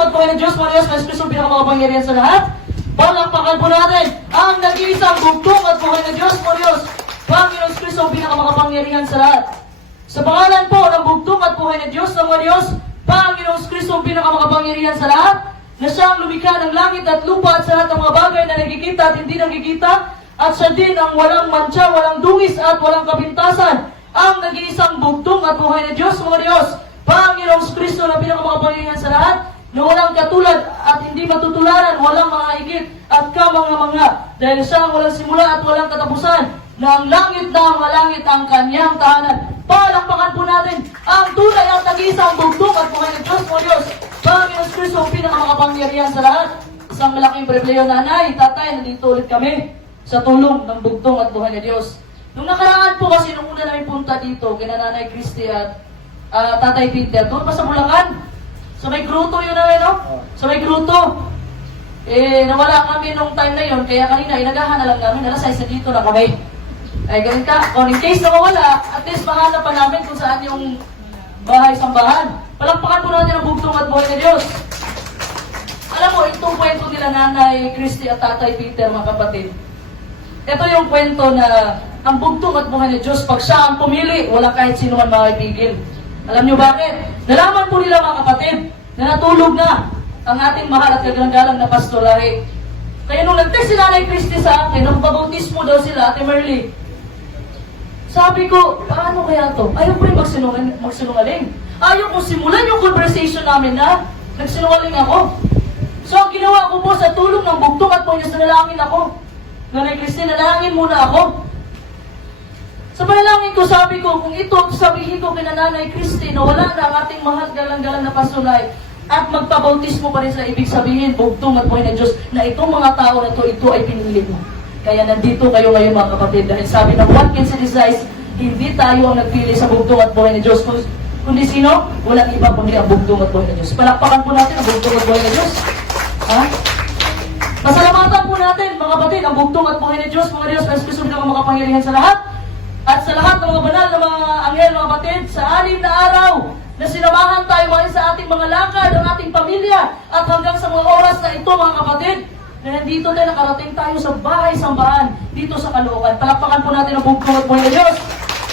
bugtong at buhay ng Diyos, mga Diyos, na Kristo pinakamakapangyarihan sa lahat. Palakpakan po natin ang nag-iisang bugtong at buhay ng Diyos, mga Diyos, Panginoon Kristo pinakamakapangyarihan sa lahat. Sa pangalan po ng bugtong at buhay ng Diyos, mga Diyos, Panginoon Kristo pinakamakapangyarihan sa lahat, na siyang lumikha ng langit at lupa at sa lahat ng mga bagay na nagkikita at hindi nagkikita, at siya din ang walang mantsa, walang dungis at walang kapintasan, ang nag-iisang bugtong at buhay ng Diyos, mga Diyos, Panginoong Kristo na pinakamakapangyarihan sa lahat, na walang katulad at hindi matutularan, walang mga higit at kamanga-manga, dahil siya ang walang simula at walang katapusan, na ang langit na ang mga langit ang kanyang tahanan. Palakpakan po natin ang tunay at nag-iisang bugtong at buhay ng Diyos, mga Diyos, Panginoong Kristo ang pinakamakapangyarihan sa lahat. Isang malaking pribileyo, nanay, tatay, nandito ulit kami sa tulong ng bugtong at buhay ng Diyos. Nung nakaraan po kasi, nung una namin punta dito, kina Nanay Christy at Tatay Peter, doon pa sa Bulacan, sa may gruto yun na no? Sa may gruto. Nawala kami nung time na yun, kaya kanina, inagahan na lang namin, alas 6 dito na kami. Ay, ganun ka, kung in case na mawala, at least mahanap pa namin kung saan yung bahay-sambahan. Palakpakan po natin ang bugtong at buhay ng Diyos. Alam mo, itong kwento nila Nanay Christy at Tatay Peter, mga kapatid. Ito yung kwento na ang bugtong at buhay ng Diyos, pag siya ang pumili, wala kahit sino man makipigil. Alam niyo bakit? Nalaman po nila, mga kapatid, na natulog na ang ating mahal at kagalang-galang na Pastor Lahi. Kaya nung nag-text si Nanay Christy sa akin, nung pabautismo daw sila, Ate Merly, sabi ko, paano kaya to? Ayaw ko rin magsinungaling. Ayaw ko simulan yung conversation namin na nagsinungaling ako. So, ang ginawa ko po sa tulong ng bugtong at buhay, nanalangin ako. Nanay Christy, nanalangin muna ako. Sa panalangin ko, sabi ko, kung ito sabihin ko kina Nanay Christy na wala na ang ating mahal galang-galang na pasulay at magpabautismo pa rin sa ibig sabihin, bugtong at buhay ng Diyos, na itong mga tao na ito ay pinili mo. Kaya nandito kayo ngayon, mga kapatid, dahil sabi ng 1 Thessalonians, hindi tayo ang nagpili sa bugtong at buhay ng Diyos. Kundi sino? Walang iba kundi ang bugtong at buhay ng Diyos. Palakpakan po natin ang bugtong at buhay ng Diyos. Ha? Pasalamatan po natin, mga kapatid, ang bugtong at buhay ng Diyos, mga Diyos, na Kristo ng makapangyarihan sa lahat. At sa lahat ng mga banal na mga anghel, mga kapatid, sa 6 na araw na sinamahan tayo ngayon sa ating mga lakad, ang ating pamilya, at hanggang sa mga oras na ito, mga kapatid, na nandito tayo, nakarating tayo sa bahay-sambahan dito sa Caloocan. Palakpakan po natin ang bugtong at buhay ng Diyos.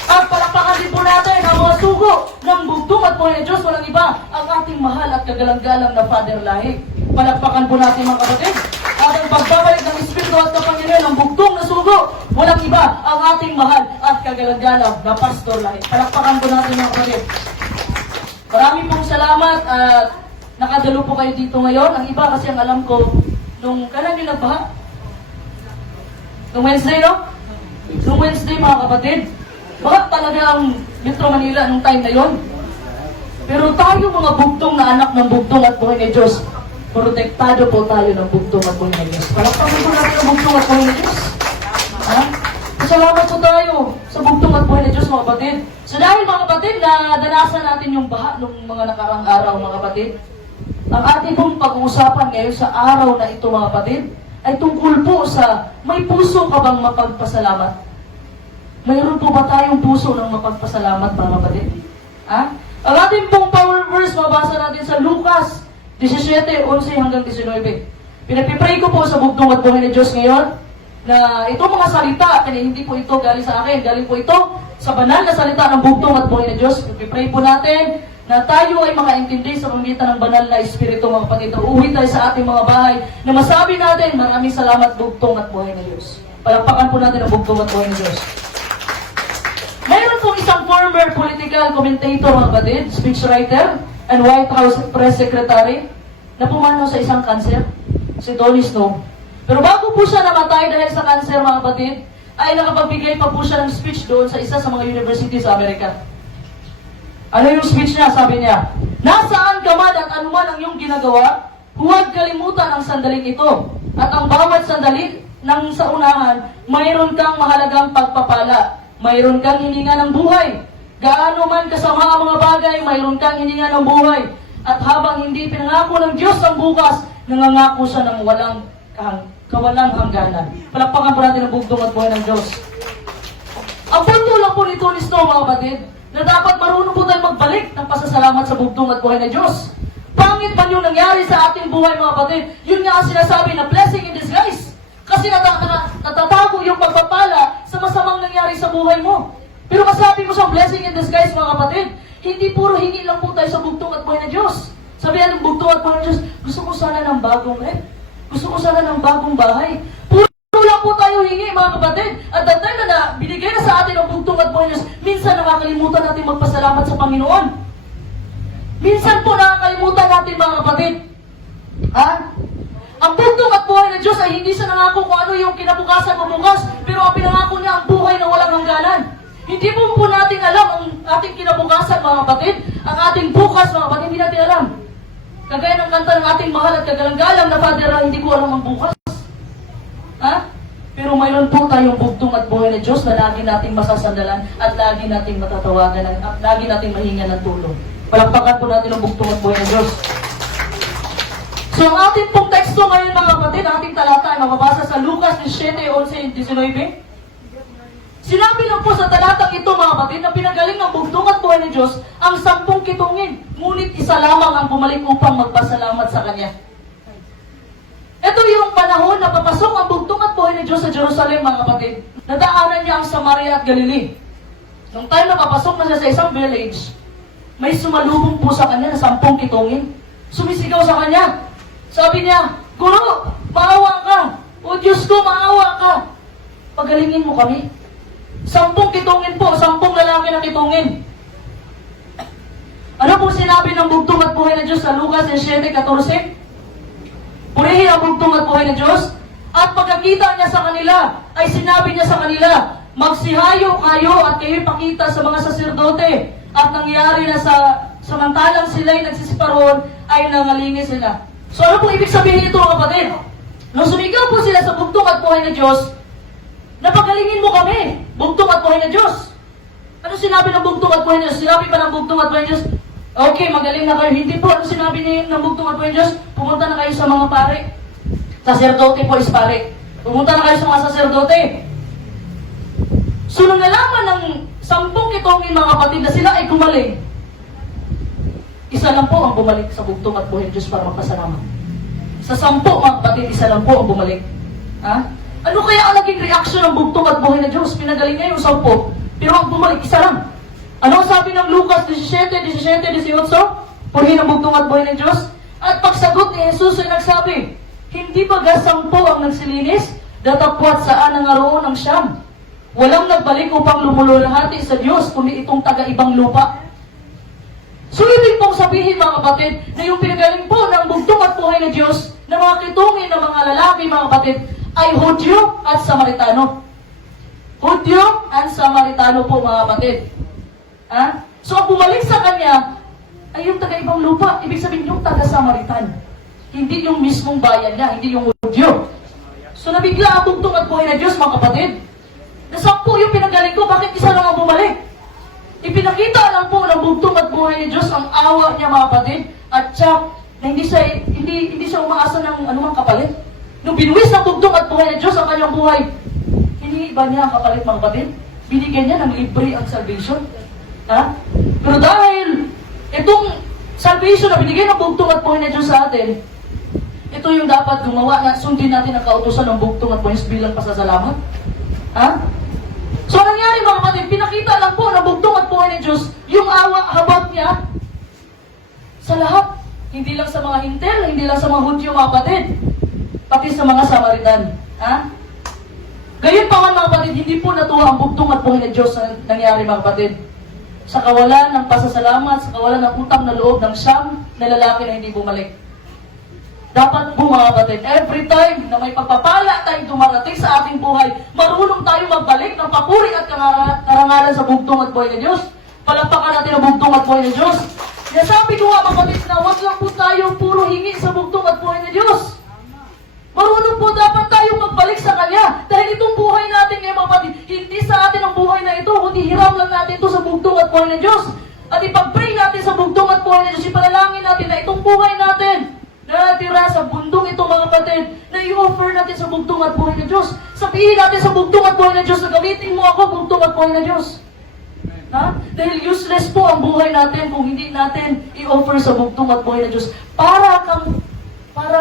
At palakpakan din po natin ang mga sugo ng bugtong at buhay ng Diyos. Walang iba, ang ating mahal at kagalang-galang na Father Lahi. Palakpakan po natin, mga kapatid. At ang pagbabalik ng Espiritu at kapangyarihan ng bugtong na sugo, walang iba, ang ating mahal at kagalang-galang na Pastor Lahi. Palakpakan po natin, mga kapatid. Maraming pong salamat at nakadalo po kayo dito ngayon. Ang iba kasi ang alam ko, nung kailan yung nagbaha? Nung Wednesday, no? Nung Wednesday, mga kapatid. Baka talaga ang Metro Manila nung time na yon. Pero tayo, mga bugtong na anak ng bugtong at buhay ng Diyos, protektado po tayo ng bugtong at buhay ng Diyos. Palakpakan po natin ang bugtong at buhay ng Diyos. Ha? Salamat po tayo sa bugtong at buhay ng Diyos, mga kapatid. So dahil, mga kapatid, na danasan natin yung baha nung mga nakarang araw, mga kapatid, ang ating pong pag-uusapan ngayon sa araw na ito, mga kapatid, ay tungkol po sa may puso ka bang mapagpasalamat? Mayroon po ba tayong puso ng mapagpasalamat, mga kapatid? Ha? Ang ating pong power verse, mabasa natin sa Lucas 17:11 hanggang 19. Pinagpipray ko po sa bugtong at buhay ng Diyos ngayon na itong mga salita, kaya hindi po ito galing sa akin, galing po ito sa banal na salita ng bugtong at buhay ng Diyos. Pinagpipray po natin na tayo ay makaintindi sa pamamagitan ng banal na Espiritu, mga kapatid. Uuwi tayo sa ating mga bahay na masabi natin, maraming salamat, bugtong at buhay ng Diyos. Palakpakan po natin ang bugtong at buhay ng Diyos. Mayroon pong isang former political commentator, mga kapatid, speechwriter, and White House Press Secretary, na pumanaw sa isang cancer, si Donnie Snow. Pero bago po siya namatay dahil sa cancer, mga kapatid, ay nakapagbigay pa po siya ng speech doon sa isa sa mga university sa Amerika. Ano yung speech niya? Sabi niya, nasaan ka man at anuman ang iyong ginagawa, huwag kalimutan ang sandaling ito. At ang bawat sandali ng sa unahan, mayroon kang mahalagang pagpapala. Mayroon kang hininga ng buhay. Gaano man kasama ang mga bagay, mayroon kang hininga ng buhay. At habang hindi pinangako ng Diyos ang bukas, nangangako siya ng kawalang hangganan. Palakpakan po natin ang bugtong at buhay ng Diyos. Ang punto lang po nito ni Snow, mga kapatid, na dapat marunong po tayo magbalik ng pasasalamat sa bugtong at buhay ng Diyos. Pangit man yung nangyari sa buhay mga kapatid. Yun nga ang sinasabi na blessing in disguise. Kasi natatago yung pagpapala sa masamang nangyari sa buhay mo. Pero masabi mo siyang blessing in disguise mga kapatid. Hindi puro hingi lang po tayo sa bugtong at buhay ng Diyos. Sabihan ng bugtong at buhay ng Diyos, gusto ko sana ng bagong gusto ko sana ng bagong bahay. Puro lang po tayo hingi mga kapatid. At that time na binigay na sa atin ang bugtong at buhay ng Diyos, minsan nakakalimutan natin magpasalamat sa Panginoon. Minsan po nakakalimutan natin mga kapatid. Ang bugtong at buhay ng Diyos ay hindi sa nangako kung ano yung kinabukasan mo bukas, pero ang pinangako niya ang buhay na walang hangganan. Hindi po natin alam ang ating kinabukasan mga kapatid, ang ating bukas mga kapatid, hindi natin alam. Kagaya ng kanta ng ating mahal at kagalang-galang na Father, hindi ko alam ang bukas. Pero mayroon po tayong bugtong at buhay ng Diyos na lagi nating masasandalan at lagi nating matatawagan at lagi nating mahingan ng tulong. Palakpakan po natin ang bugtong at buhay ng Diyos. So ang ating pong teksto ngayon mga kapatid, ating talata ay mababasa sa Lucas 17:11-19. Sinabi lang po sa talatang ito mga kapatid na pinagaling ng bugtong at buhay ng Diyos ang 10 kitungin, ngunit isa lamang ang bumalik upang magpasalamat sa Kanya. Ito yung panahon na papasok ang bugtong at buhay ng Diyos sa Jerusalem mga kapatid. Nadaanan niya ang Samaria at Galilee. Nung time na papasok na siya sa isang village, may sumalubong po sa Kanya na 10 kitungin. Sumisigaw sa Kanya. Sabi niya, Guro, maawa ka. O Diyos ko, maawa ka. Pagalingin mo kami. 10 kitungin po, 10 lalaki na kitungin. Ano po sinabi ng bugtong at buhay ng Diyos sa Lucas 7:14? Purihin ang bugtong at buhay ng Diyos. At pagkakita niya sa kanila, ay sinabi niya sa kanila, magsihayo kayo at kayo'y pakita sa mga saserdote. At nangyari na samantalang sila'y nagsisiparoon, ay nangalingi sila. So ano po ibig sabihin ito mga kapatid? Nung sumigaw po sila sa bugtong at buhay ng Diyos, napagalingin mo kami, bugtong at buhay ng Diyos. Ano sinabi ng bugtong at buhay ng Diyos? Sinabi pa ng bugtong at buhay ng Diyos, okay, magaling na kayo. Hindi po, ano sinabi ng bugtong at buhay ng Diyos? Pumunta na kayo sa mga pare. Saserdote po is pare. Pumunta na kayo sa mga saserdote. So nung nalaman ng 10 kitungin mga kapatid na sila ay gumaling, isa lang po ang bumalik sa bugtong at buhay ng Diyos para magpasalamat. Sa 10 mga kapatid, isa lang po ang bumalik. Ano kaya ang naging reaksyon ng bugtong at buhay ng Diyos? Pinagaling niya yung 10, pero ang bumalik, isa lang. Ano ang sabi ng Lucas 17:18? Purihin ang bugtong at buhay ng Diyos. At pagsagot ni Jesus ay nagsabi, hindi ba 10 ang nagsilinis? Datapwat saan ang naroon ang 9? Walang nagbalik upang lumululahati sa Diyos, kundi itong taga-ibang lupa. So, ibig pong sabihin mga kapatid, na yung pinagaling po ng bugtong at buhay ng Diyos, na mga kitungin ng mga lalaki mga kapatid, ay Hudyo at Samaritano. Hudyo at Samaritano po mga kapatid. So, ang bumalik sa kanya, ay yung taga-ibang lupa. Ibig sabihin yung taga-Samaritan. Hindi yung mismong bayan niya, hindi yung Hudyo. So, nabigla ang bugtong at buhay ng Diyos mga kapatid. Na 10 yung pinagaling ko, bakit isa lang ang bumalik? Ipinakita lang po ng bugtong at buhay ni Diyos ang awa niya mga kapatid at siya na hindi siya umaasa ng anumang kapalit. Nung binuwis ng bugtong at buhay ni Diyos ang kanyang buhay, hindi ba niya ang kapalit mga kapatid? Binigyan niya ng libre ang salvation. Pero dahil itong salvation na binigay ng bugtong at buhay ni Diyos sa atin, ito yung dapat gumawa na sundin natin ang kautusan ng bugtong at buhay bilang pasasalamat. So, nangyari mga kapatid, pinakita lang po ng bugtong at buhay ng Diyos yung awa, habag niya sa lahat. Hindi lang sa mga Hintil, hindi lang sa mga Hudyo mga kapatid, pati sa mga Samaritan. Gayon pa man mga kapatid, hindi po natuwa ang bugtong at buhay ng Diyos na nangyari mga kapatid. Sa kawalan ng pasasalamat, sa kawalan ng utang na loob ng 9 na lalaki na hindi bumalik. Dapat po mga kapatid, every time na may pagpapala tayong dumarating sa ating buhay, marunong tayo magbalik ng papuri at karangalan sa bugtong at buhay ng Diyos. Palakpakan natin ang bugtong at buhay ng Diyos. Kaya sabi ko nga mga kapatid na wag lang po tayo puro hingi sa bugtong at buhay ng Diyos. Marunong po dapat tayong magbalik sa Kanya. Dahil itong buhay natin ngayon mga kapatid, hindi sa atin ang buhay na ito, kundi hiram lang natin ito sa bugtong at buhay ng Diyos. At ipag-pray natin sa bugtong at buhay ng Diyos, ipanalangin natin na itong buhay natin na natira sa bundong ito mga kapatid, na i-offer natin sa bugtong at buhay ng Diyos. Sabihin natin sa bugtong at buhay ng Diyos na gamitin mo ako, bugtong at buhay ng Diyos. Dahil useless po ang buhay natin kung hindi natin i-offer sa bugtong at buhay ng Diyos. Para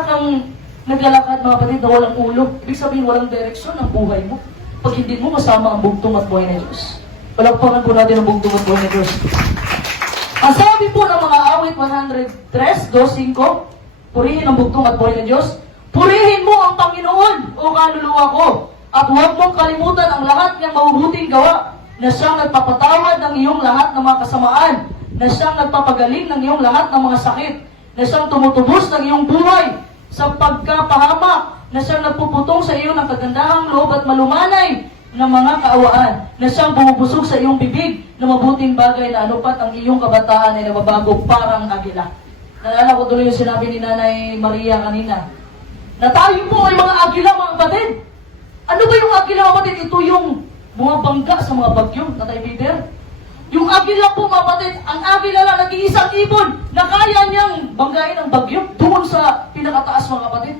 naglalakad mga kapatid na walang ulo. Ibig sabihin walang direksyon ang buhay mo. Pag hindi mo masama ang bugtong at buhay na Diyos. Palakpakan po natin ang bugtong at buhay na Diyos. Ang sabi po ng mga awit 103, 2:5, purihin ang bugtong at buhay na Diyos. Purihin mo ang Panginoon o kaluluwa ko. At huwag mong kalimutan ang lahat ng mabubuting gawa na siyang nagpapatawad ng iyong lahat ng mga kasamaan, na siyang nagpapagaling ng iyong lahat ng mga sakit, na siyang tumutubos ng iyong buhay sa pagkapahamak, na siyang nagpuputong sa iyo ng kagandahang loob at malumanay ng mga kaawaan, na siyang bumubusog sa iyong bibig na mabuting bagay na anupat ang iyong kabataan ay nababago parang agila. Naalala ko tuloy yung sinabi ni Nanay Maria kanina, na tayo po ay mga agila mga kapatid. Ano ba yung agila mga kapatid? Ito yung mga bangga sa mga bagyo, Tatay Peter. Yung agila po mga kapatid, ang agila lang nag-iisang ibon na kaya niyang banggain ang bagyo doon sa pinakataas mga kapatid.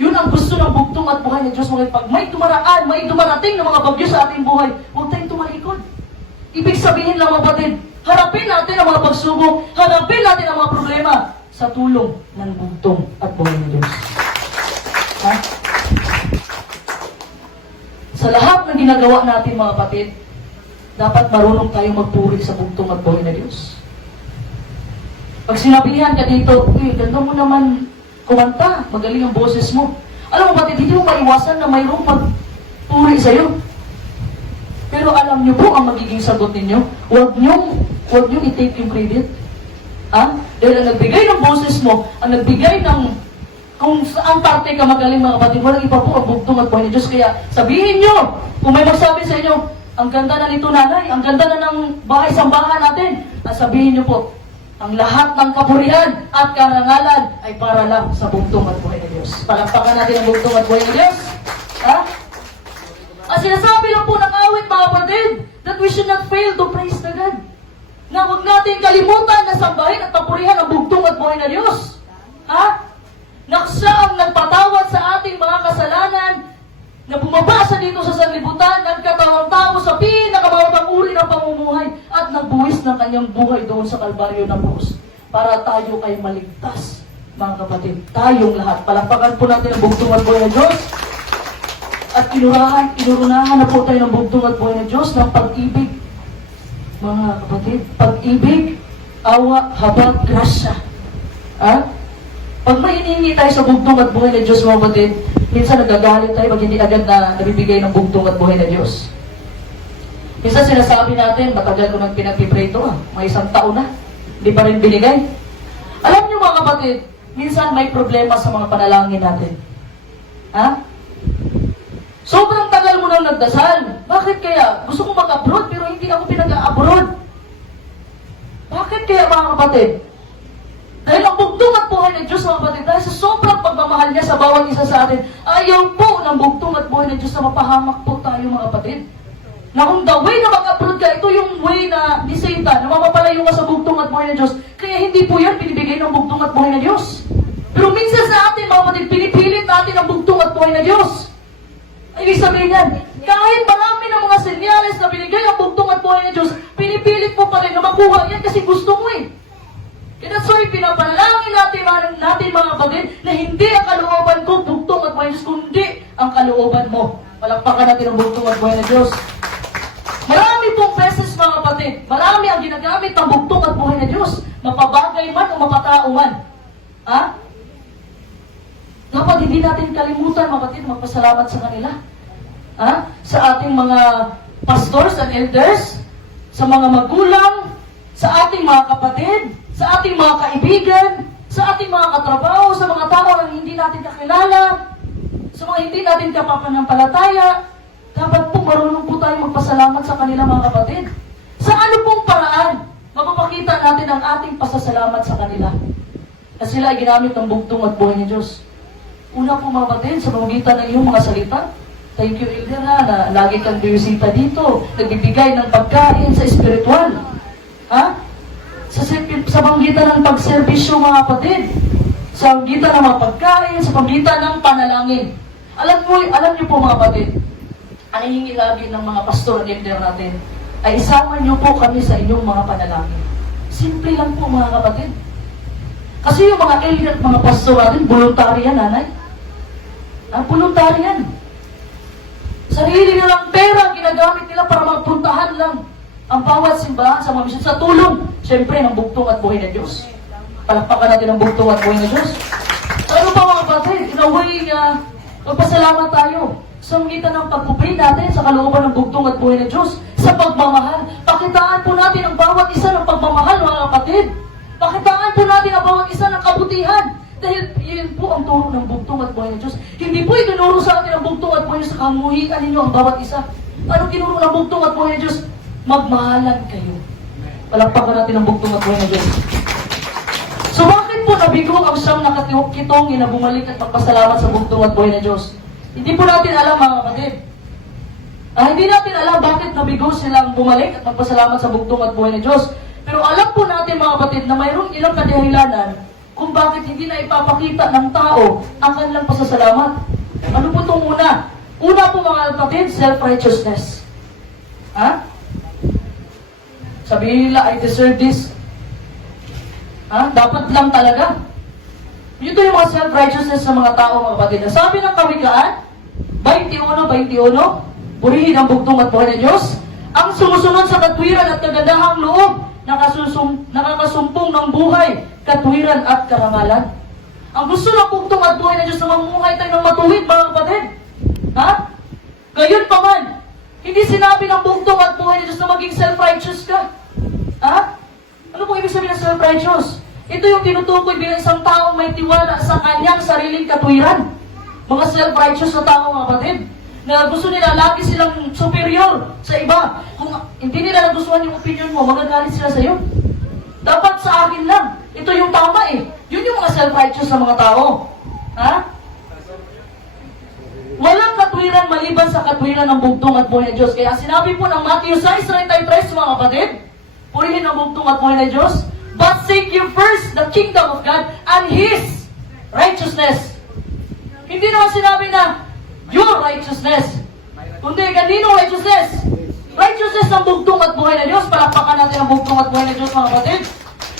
Yun ang gusto ng bugtong at buhay ng Diyos. Pag may dumaraan, may dumarating na mga bagyo sa ating buhay, huwag tayong tumalikod. Ibig sabihin lang mga kapatid, harapin natin ang mga pagsubok, harapin natin ang mga problema sa tulong ng bugtong at buhay ng Diyos. Ha? Sa lahat ng ginagawa natin mga kapatid, dapat marunong tayong magpuri sa bugtong at buhay na Diyos. Pag sinabihan ka dito, ganda mo naman kumanta, magaling ang boses mo. Alam mo kapatid, hindi mo maiwasan na mayroong magpuri sa'yo. Pero alam niyo po ang magiging sagot ninyo, huwag niyong i-take yung credit. Ha? Dahil ang nagbigay ng boses mo, ang nagbigay ng kung saan parte ka magaling mga kapatid, walang iba po ang bugtong at buhay ni Diyos. Kaya sabihin nyo, kung may magsabi sa inyo, ang ganda na nito nanay, ang ganda na ng bahay-sambahan natin, at sabihin nyo po, ang lahat ng kapurihan at karangalan ay para lang sa bugtong at buhay ni Diyos. Palakpakan natin ang bugtong at buhay ni Diyos. Ha? Ang sinasabi lang po ng awit mga kapatid, that we should not fail to praise the God. Na huwag natin kalimutan na sambahin at papurihan ang bugtong at buhay na Diyos. Ha? Na siya ang nagpatawad sa ating mga kasalanan, na bumaba siya dito sa sanlibutan, nagkatawang-tao sa pinakamababang uri ng pamumuhay, at nagbuwis ng kanyang buhay doon sa Kalbaryo ng krus, para tayo ay maligtas, mga kapatid. Tayong lahat. Palakpakan po natin ang bugtong at buhay ng Diyos. At inurunahan na po tayo ng bugtong at buhay ng Diyos ng pag-ibig. Mga kapatid, pag-ibig, awa, habag, grasya. Ha? Pag may hinihingi tayo sa bugtong at buhay ng Diyos, mga kapatid, minsan nagagalit tayo pag hindi agad na nabibigay ng bugtong at buhay ng Diyos. Minsan sinasabi natin, matagal ko nang pinag-pray ito, may 1 taon na, hindi pa rin binigay. Alam niyo mga kapatid, minsan may problema sa mga panalangin natin. Ha? Sobrang tagal mo nang nagdasal. Bakit kaya? Gusto ko mag-abroad pero hindi ako pinag-abroad. Bakit kaya mga kapatid? Dahil ang bugtong at buhay ng Diyos, mga kapatid, dahil sa sobrang pagmamahal niya sa bawat isa sa atin, ayaw po ng bugtong at buhay ng Diyos na mapahamak po tayo, mga kapatid. Na kung the way na mag-upload ka, ito yung way na ni Satan, na mamapalayo ka sa bugtong at buhay ng Diyos. Kaya hindi po yan binibigay ng bugtong at buhay ng Diyos. Pero minsan sa atin, mga kapatid, pinipilit natin ang bugtong at buhay ng Diyos. Ibig sabihin yan, kahit marami ng mga senyales na binigay ang bugtong at buhay ng Diyos, pinipilit mo pa rin na makuha yan kasi gusto mo eh. Kaya that's why pinapanalangin natin mga kapatid na hindi ang kalooban ko bugtong at buhay ng Diyos, kundi ang kalooban mo. Palakpakan natin ang bugtong at buhay ng Diyos. Marami pong beses mga kapatid, marami ang ginagamit ng bugtong at buhay ng Diyos, mapabagay man o mapatao man. Ha? Dapat hindi natin kalimutan mga kapatid, magpasalamat sa kanila. Ha? Sa ating mga pastors and elders, sa mga magulang, sa ating mga kapatid, sa ating mga kaibigan, sa ating mga katrabaho, sa mga tao na hindi natin kakilala, sa mga hindi natin kapapanampalataya, dapat po marunong po tayo magpasalamat sa kanila mga kapatid. Sa ano pong paraan, mapapakita natin ang ating pasasalamat sa kanila. Na sila ay ginamit ng bugtong at buhay ni Diyos. Una po mga kapatid, sa pamamagitan ng iyong mga salita, thank you Elder na lagi kang biwisita dito, nagbibigay ng pagkain sa espiritual. Ha? Sa pamamagitan ng pagserbisyo mga kapatid, sa pamamagitan ng mga pagkain, sa pamamagitan ng panalangin. Alam niyo po mga kapatid, ang hihingi lagi ng mga pastor at elder natin, ay isama niyo po kami sa inyong mga panalangin. Simple lang po mga kapatid. Kasi yung mga elder at mga pastor natin, voluntary yan, nanay. Voluntary yan. Sarili nilang pera, ginagamit nila para magpuntahan lang ang bawat simbahan sa mga misyon. Sa tulong, siyempre, ng bugtong at buhay na Diyos. Palakpakan natin ang bugtong at buhay na Diyos. Ano pa mga kapatid? In a way, magpasalamat tayo sa magitan ng pagpupray natin sa kalooban ng bugtong at buhay na Diyos. Sa pagmamahal. Pakitaan po natin ang bawat isa ng pagmamahal, mga kapatid. Pakitaan po natin ang bawat isa ng kabutihan. Dahil yun po ang turo ng bugtong at buhay ng Diyos. Hindi po itinuro sa atin ang bugtong at buhay ng Diyos sa kamuhian ninyo ang bawat isa. Ano tinuro ng bugtong at buhay ng Diyos? Magmahalan kayo. Palakpakan natin ang bugtong at buhay ng Diyos. So bakit po nabigo ang siyang nakatitong na bumalik at magpasalamat sa bugtong at buhay ng Diyos? Hindi po natin alam, mga kapatid. Hindi natin alam bakit nabigo silang bumalik at magpasalamat sa bugtong at buhay ng Diyos. Pero alam po natin, mga kapatid, na mayroong ilang kadahilanan kung bakit hindi na ipapakita ng tao ang kanilang pasasalamat. Ano po itong una? Una po, mga kapatid, self-righteousness. Sabihin nila, I deserve this. Dapat lang talaga. Ito yung mga self-righteousness sa mga tao, mga kapatid. Sabi ng Kawikaan, 21, purihin ang bugtong at buhay ng Diyos. Ang sumusunod sa katwiran at kagandahang loob, nakakasumpong ng buhay, katwiran at karangalan. Ang gusto ng bugtong at buhay ng Diyos na mamuhay tayo ng matuwid, mga kapatid. Gayon pa man, hindi sinabi ng bugtong at buhay ng Diyos na maging self-righteous ka. Ano po ibig sabihin ng self-righteous? Ito yung tinutukoy bilang isang taong may tiwala sa kanyang sariling katwiran. Mga self-righteous na tao, mga kapatid, na gusto nila lagi silang superior sa iba. Kung hindi nila nagustuhan yung opinion mo, magagalit sila sa iyo. Dapat sa akin lang. Ito yung tama eh. Yun yung mga self-righteous na mga tao. Walang katwiran maliban sa katwiran ng bugtong at buhay ng Diyos. Kaya sinabi po ng Matthew 6:33, mga kapatid, purihin ang bugtong at buhay ng Diyos. But seek ye first the kingdom of God and His righteousness. Hindi naman sinabi na your righteousness. Kundi kaninong righteousness? Righteousness ng bugtong at buhay ng Diyos. Palakpakan natin ang bugtong at buhay ng Diyos, mga kapatid.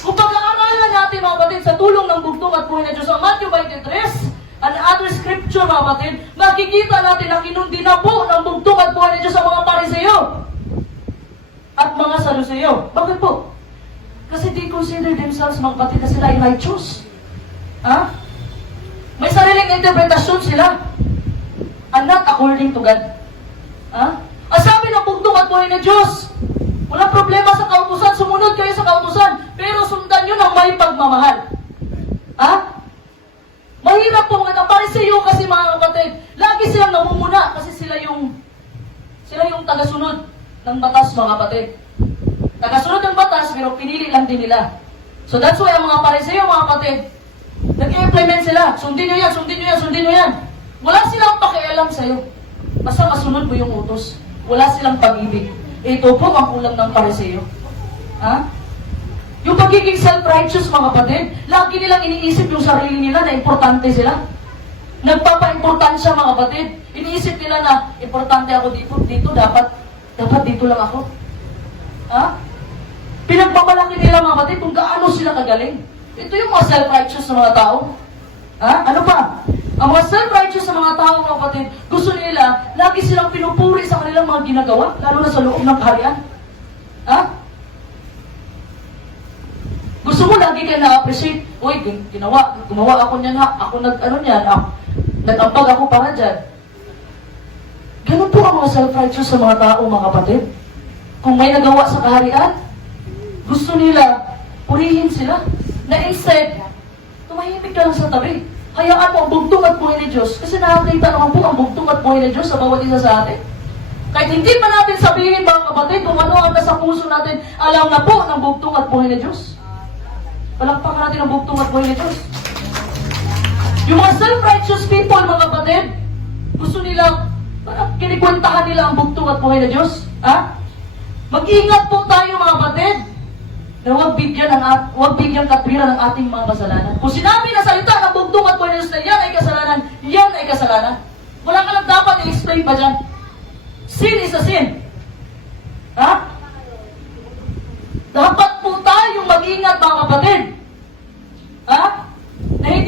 Kung pag-aaralan natin, mga kapatid, sa tulong ng bugtong at buhay ng Diyos, ang Matthew 23, and other scripture, mga kapatid, makikita natin na kinundi na po ng bugtong at buhay ng Diyos sa mga Pariseo at mga Saduceo. Bakit po? Kasi they consider themselves, mga kapatid, na sila ay righteous. May sariling interpretasyon sila. And not according to God. Ang sabi ng bugtong at buhay ng Diyos, walang problema sa kautusan, sumunod kayo sa kautusan, pero sundan nyo ng may pagmamahal. Mahirap po nga, Pariseo kasi, mga kapatid, lagi silang namumuna kasi sila yung tagasunod ng batas, mga kapatid. Tagasunod ng batas, pero pinili lang din nila. So that's why ang mga Pariseo, mga kapatid, nag-implement sila. Sundin nyo yan, sundin nyo yan, sundin nyo yan. Wala silang pakialam sa'yo. Basta masunod mo yung utos. Wala silang pag-ibig. Ito po ang kulang ng Pariseo. Yung pagiging self-righteous, mga kapatid, lagi nilang iniisip yung sarili nila na importante sila. Nagpapa-importansya, mga kapatid. Iniisip nila na, importante ako dito, dapat dito lang ako. Pinagbabalaki nila, mga kapatid, kung gaano sila kagaling. Ito yung mga self-righteous na mga tao. Ano pa? Ang mga self-righteous na mga tao, mga kapatid, gusto nila, lagi silang pinupuri sa kanilang mga ginagawa, lalo na sa loob ng kaharian. Gusto mo lagi kayo na-appreciate, uy, gumawa ako niyan, ako nag-ambag ako para dyan. Ganun po ang mga self-righteous sa mga tao, mga kapatid. Kung may nagawa sa kaharian, gusto nila, purihin sila. Na instead, tumahimik ka lang sa tabi. Hayaan mo ang bugtong at buhay ni Diyos. Kasi nakakita naman po ang bugtong at buhay ni Diyos sa bawat isa sa atin. Kahit hindi pa natin sabihin, mga kapatid, kung ano ang nasa puso natin, alam na po ng bugtong at buhay ni Diyos. Palakpakan natin ang bugtong at buhay ni Diyos. Yung mga self-righteous people, mga kapatid, gusto nila, parang kinikwentahan nila ang bugtong at buhay ni Diyos. Mag-ingat po tayo, mga kapatid, na huwag bigyan katwiran ng ating mga kasalanan. Kung sinabi na salita ng bugtong at buhay ni Diyos na yan ay kasalanan. Wala ka lang dapat i-explain pa dyan. Sin is a sin. Dapat po tayong mag-ingat, mga kapatid.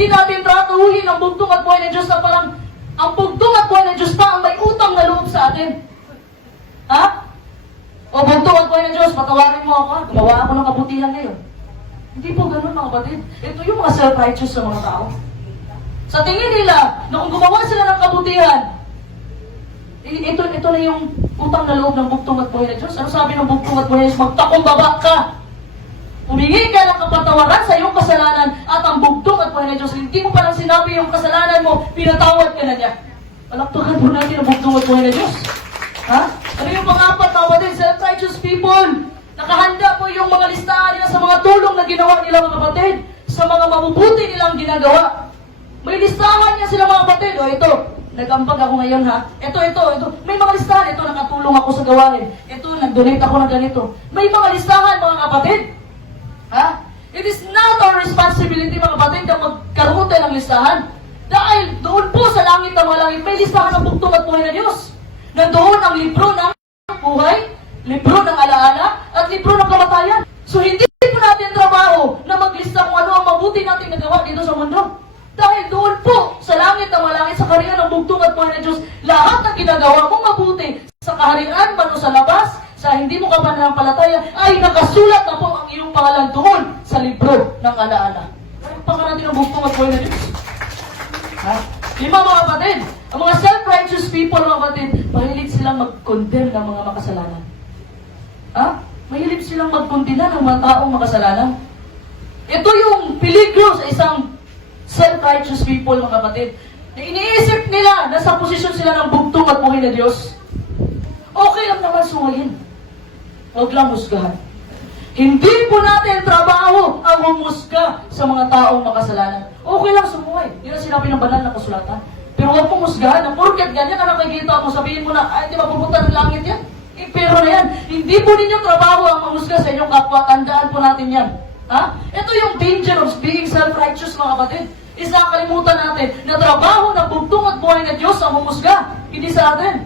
Hindi natin tratuhin ang bugtong at buhay ng Diyos na parang ang bugtong at buhay ng Diyos pa ang may utang na loob sa atin. Ha? O bugtong at buhay ng Diyos, patawarin mo ako, gumawa ako ng kabutihan ngayon. Hindi po ganun mga kapatid. Ito yung mga self-righteous sa mga tao. Sa tingin nila, na kung gumawa sila ng kabutihan, ito na yung utang na loob ng bugtong at buhay ng Diyos. Ano sabi ng bugtong at buhay ng Diyos? Magtakumbaba ka. Humingi ka ng kapatawaran sa iyong kasalanan at ang bugtong at buhay ng Diyos. Hindi mo pa lang sinabi yung kasalanan mo, pinatawad ka na niya. Palakpakan po natin ang bugtong at buhay ng Diyos. Ha? Ano yung pang-apat na kapatid? Self-righteous people. Nakahanda po yung mga listahan nila sa mga tulong na ginawa nila mga kapatid. Sa mga mabubuti nilang ginagawa. May listahan niya sila mga kapatid. O ito, nag-ambag ako ngayon ha. Ito. May mga listahan. Ito, nakatulong ako sa gawain. Ito, nag-donate ako ng ganito. May mga listahan mga kapatid. Ha? It is not our responsibility mga kapatid na magkaroon tayo ng listahan. Dahil doon po sa langit na mga langit, may listahan ng bugtong at buhay na Diyos. Nandoon ang libro ng buhay, libro ng alaala, at libro ng kamatayan. So hindi po natin trabaho na maglista kung ano ang mabuti natin nagawa dito sa mundo. Dahil doon po sa langit na malangit, sa kaharian ng bugtong at buhay ng Diyos, lahat ng ginagawa mong mabuti sa kaharian man o sa labas, sa hindi mo kapananampalataya, ay nakasulat na po ang iyong pangalan doon sa libro ng alaala. Pagka natin ang bugtong at buhay ng Diyos. Ha? Lima mga kapatid, ang mga self-righteous people mga kapatid, mahilig silang mag-condemn ng mga makasalanan. Ha? Mahilig silang mag-condemn ng mga taong makasalanan. Ito yung peligro sa isang self-righteous people mga kapatid. Na iniisip nila na sa posisyon sila ng bugtong at buhay na Diyos. Okay lang naman sungayin. Huwag lang husgahan. Hindi po natin trabaho ang humusga sa mga taong makasalanan. Okay lang sumuhay. Yun ang sinabi ng banal na kasulatan. Pero huwag mong husgahan na porket ganyan ang nakikita mo, sabihin mo na, ay, di mapupunta ng langit yan. Pero na yan. Hindi po ninyo trabaho ang humusga sa inyong kapwa. Tandaan po natin yan. Ha? Ito yung danger of being self-righteous mga kapatid. Isa kalimutan natin na trabaho ng bugtong at buhay na Diyos ang humusga. Hindi sa atin.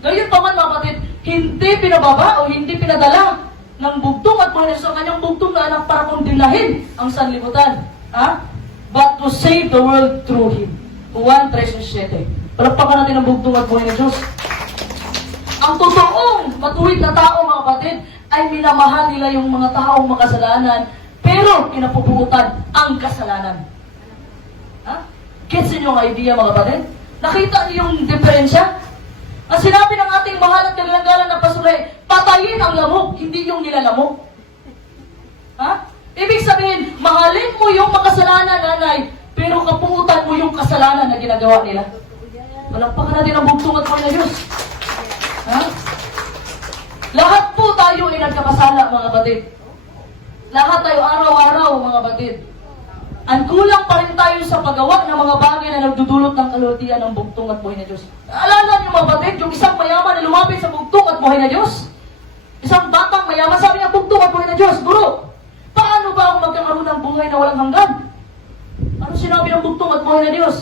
Ngayon pa man mga kapatid, hindi pinababa o hindi pinadala ng bugtong at buhay na Diyos ang kanyang bugtong na anak para kondinahin ang sanlibutan. Ha? But to save the world through Him. Juan 3:7. Palakpakan natin ang bugtong at buhay na Diyos. Ang totoong matuwid na tao mga kapatid ay minamahal nila yung mga taong makasalanan pero kinapupuutan ang kasalanan. Ha? Gets niyo yung idea mga kapatid? Nakita niyo yung diferensya? Ang sinabi ng ating mahal at kaglangalan na pasuray, patayin ang lamok, hindi yung nilalamok. Ha? Ibig sabihin, mahalin mo yung makasalanan, nanay, pero kapuutan mo yung kasalanan na ginagawa nila. Palakpakan natin ang bugtong at buhay na Diyos. Ha? Lahat po tayo ay nagkakasala, mga kapatid. Lahat tayo araw-araw, mga kapatid. Ang kulang pa rin tayo sa paggawa ng mga bagay na nagdudulot ng kalutian ng bugtong at buhay na Diyos. Alala niyo mga kapatid, yung isang mayaman na lumapit sa bugtong at buhay na Diyos. Isang batang mayaman, sabi niya, bugtong at buhay na Diyos. Guro, paano ba ako magkakaroon ng buhay na walang hanggan? Ano sinabi ng bugtong at buhay na Diyos?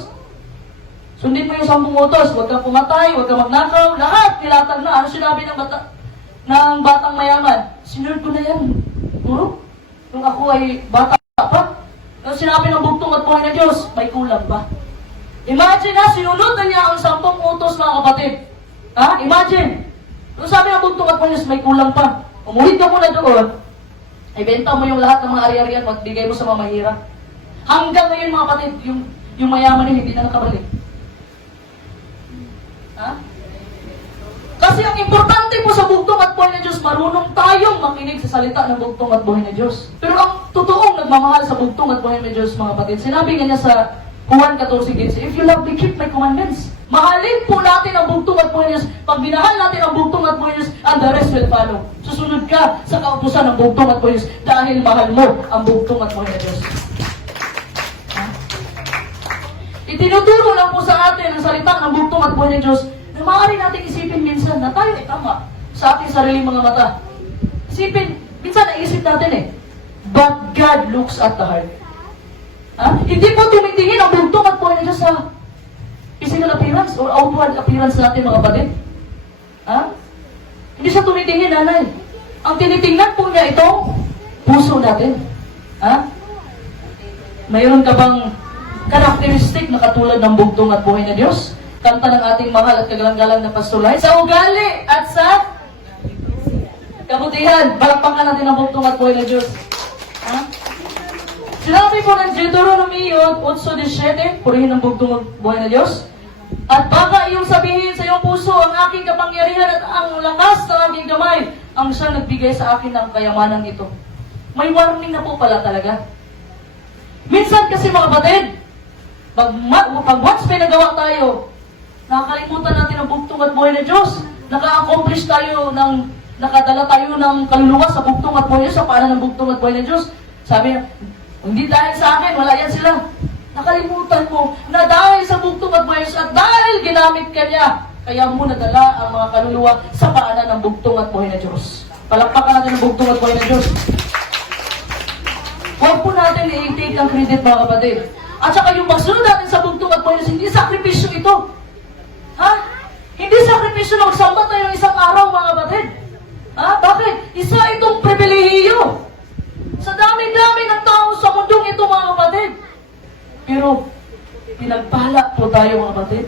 Sundin mo yung 10 utos, huwag kang pumatay, huwag kang magnakaw, lahat nilatag na. Ano sinabi ng batang mayaman? Sinunod ko na yan. Guro, kung ako ay bata pa, ang sinabi ng bugtong at buhay na Diyos, may kulang pa. Imagine na, sinunod na niya ang 10 utos mga kapatid. Ha? Imagine. Ang sabi ng bugtong at buhay na Diyos, may kulang pa. Umuhid ka muna doon, ibenta mo yung lahat ng mga ari-arian, magbigay mo sa mga mahirap. Hanggang ngayon mga kapatid, yung mayaman niya hindi na nakabalik. Ha? Kasi ang importante po sa bugtong at buhay na Diyos, marunong tayong makinig sa salita ng bugtong at buhay na Diyos. Pero ang totoong nagmamahal sa bugtong at buhay na Diyos, mga kapatid, sinabi nga niya sa Juan 14:15, if you love me, keep my commandments. Mahalin po natin ang bugtong at buhay na Diyos. Pag binahal natin ang bugtong at buhay na Diyos, and the rest will follow. Susunod ka sa kautusan ng bugtong at buhay na Diyos dahil mahal mo ang bugtong at buhay na Diyos. Ha? Itinuturo lang po sa atin ang salita ng bugtong at buhay na Diyos na maaari natin isipin minsan na tayo ay tama sa ating sariling mga mata. Isipin, minsan naisip natin but God looks at the heart. Ha? Hindi po tumitingin ang bugtong at buhay na Diyos sa physical appearance or outward appearance natin mga kapatid. Ha? Hindi siya tumitingin, nanay. Ang tinitingnan po niya itong puso natin. Ha? Mayroon ka bang karakteristik na katulad ng bugtong at buhay na Diyos. Kanta ng ating mahal at kagalang-galang na Pastor Lai. Sa ugali at sa kabutihan, balakpakan natin ang bugtong at buhay na Diyos. Ha? Sinabi po ng Deuteronomy 8:17, purihin ang bugtong at buhay na Diyos. At baka iyong sabihin sa iyong puso, ang aking kapangyarihan at ang lakas ng aking gamay, ang siyang nagbigay sa akin ng kayamanan ito. May warning na po pala talaga. Minsan kasi mga kapatid, pag once may nagawa tayo, nakakalimutan natin ang bugtong at buhay na Diyos. Naka-accomplish tayo nakadala tayo ng kaluluwa sa bugtong at buhay na Diyos, sa paanan ng bugtong at buhay na Diyos. Sabi niya, hindi dahil sa akin, wala yan sila. Nakalimutan mo na dahil sa bugtong at buhay na Diyos at dahil ginamit ka niya, kaya mo nadala ang mga kaluluwa sa paanan ng bugtong at buhay na Diyos. Palakpakan natin ang bugtong at buhay na Diyos. Huwag po natin i-take ang credit mga kapatid. At saka yung magsunod natin sa bugtong at buhay na Diyos, hindi sakripisyo ito. Ha? Hindi sakripisyo na magsamba tayo isang araw mga kapatid. Ha? Bakit? Isa itong pribilehiyo. Sa dami-dami ng tao sa mundong ito mga kapatid. Pero, pinagpala po tayo mga kapatid.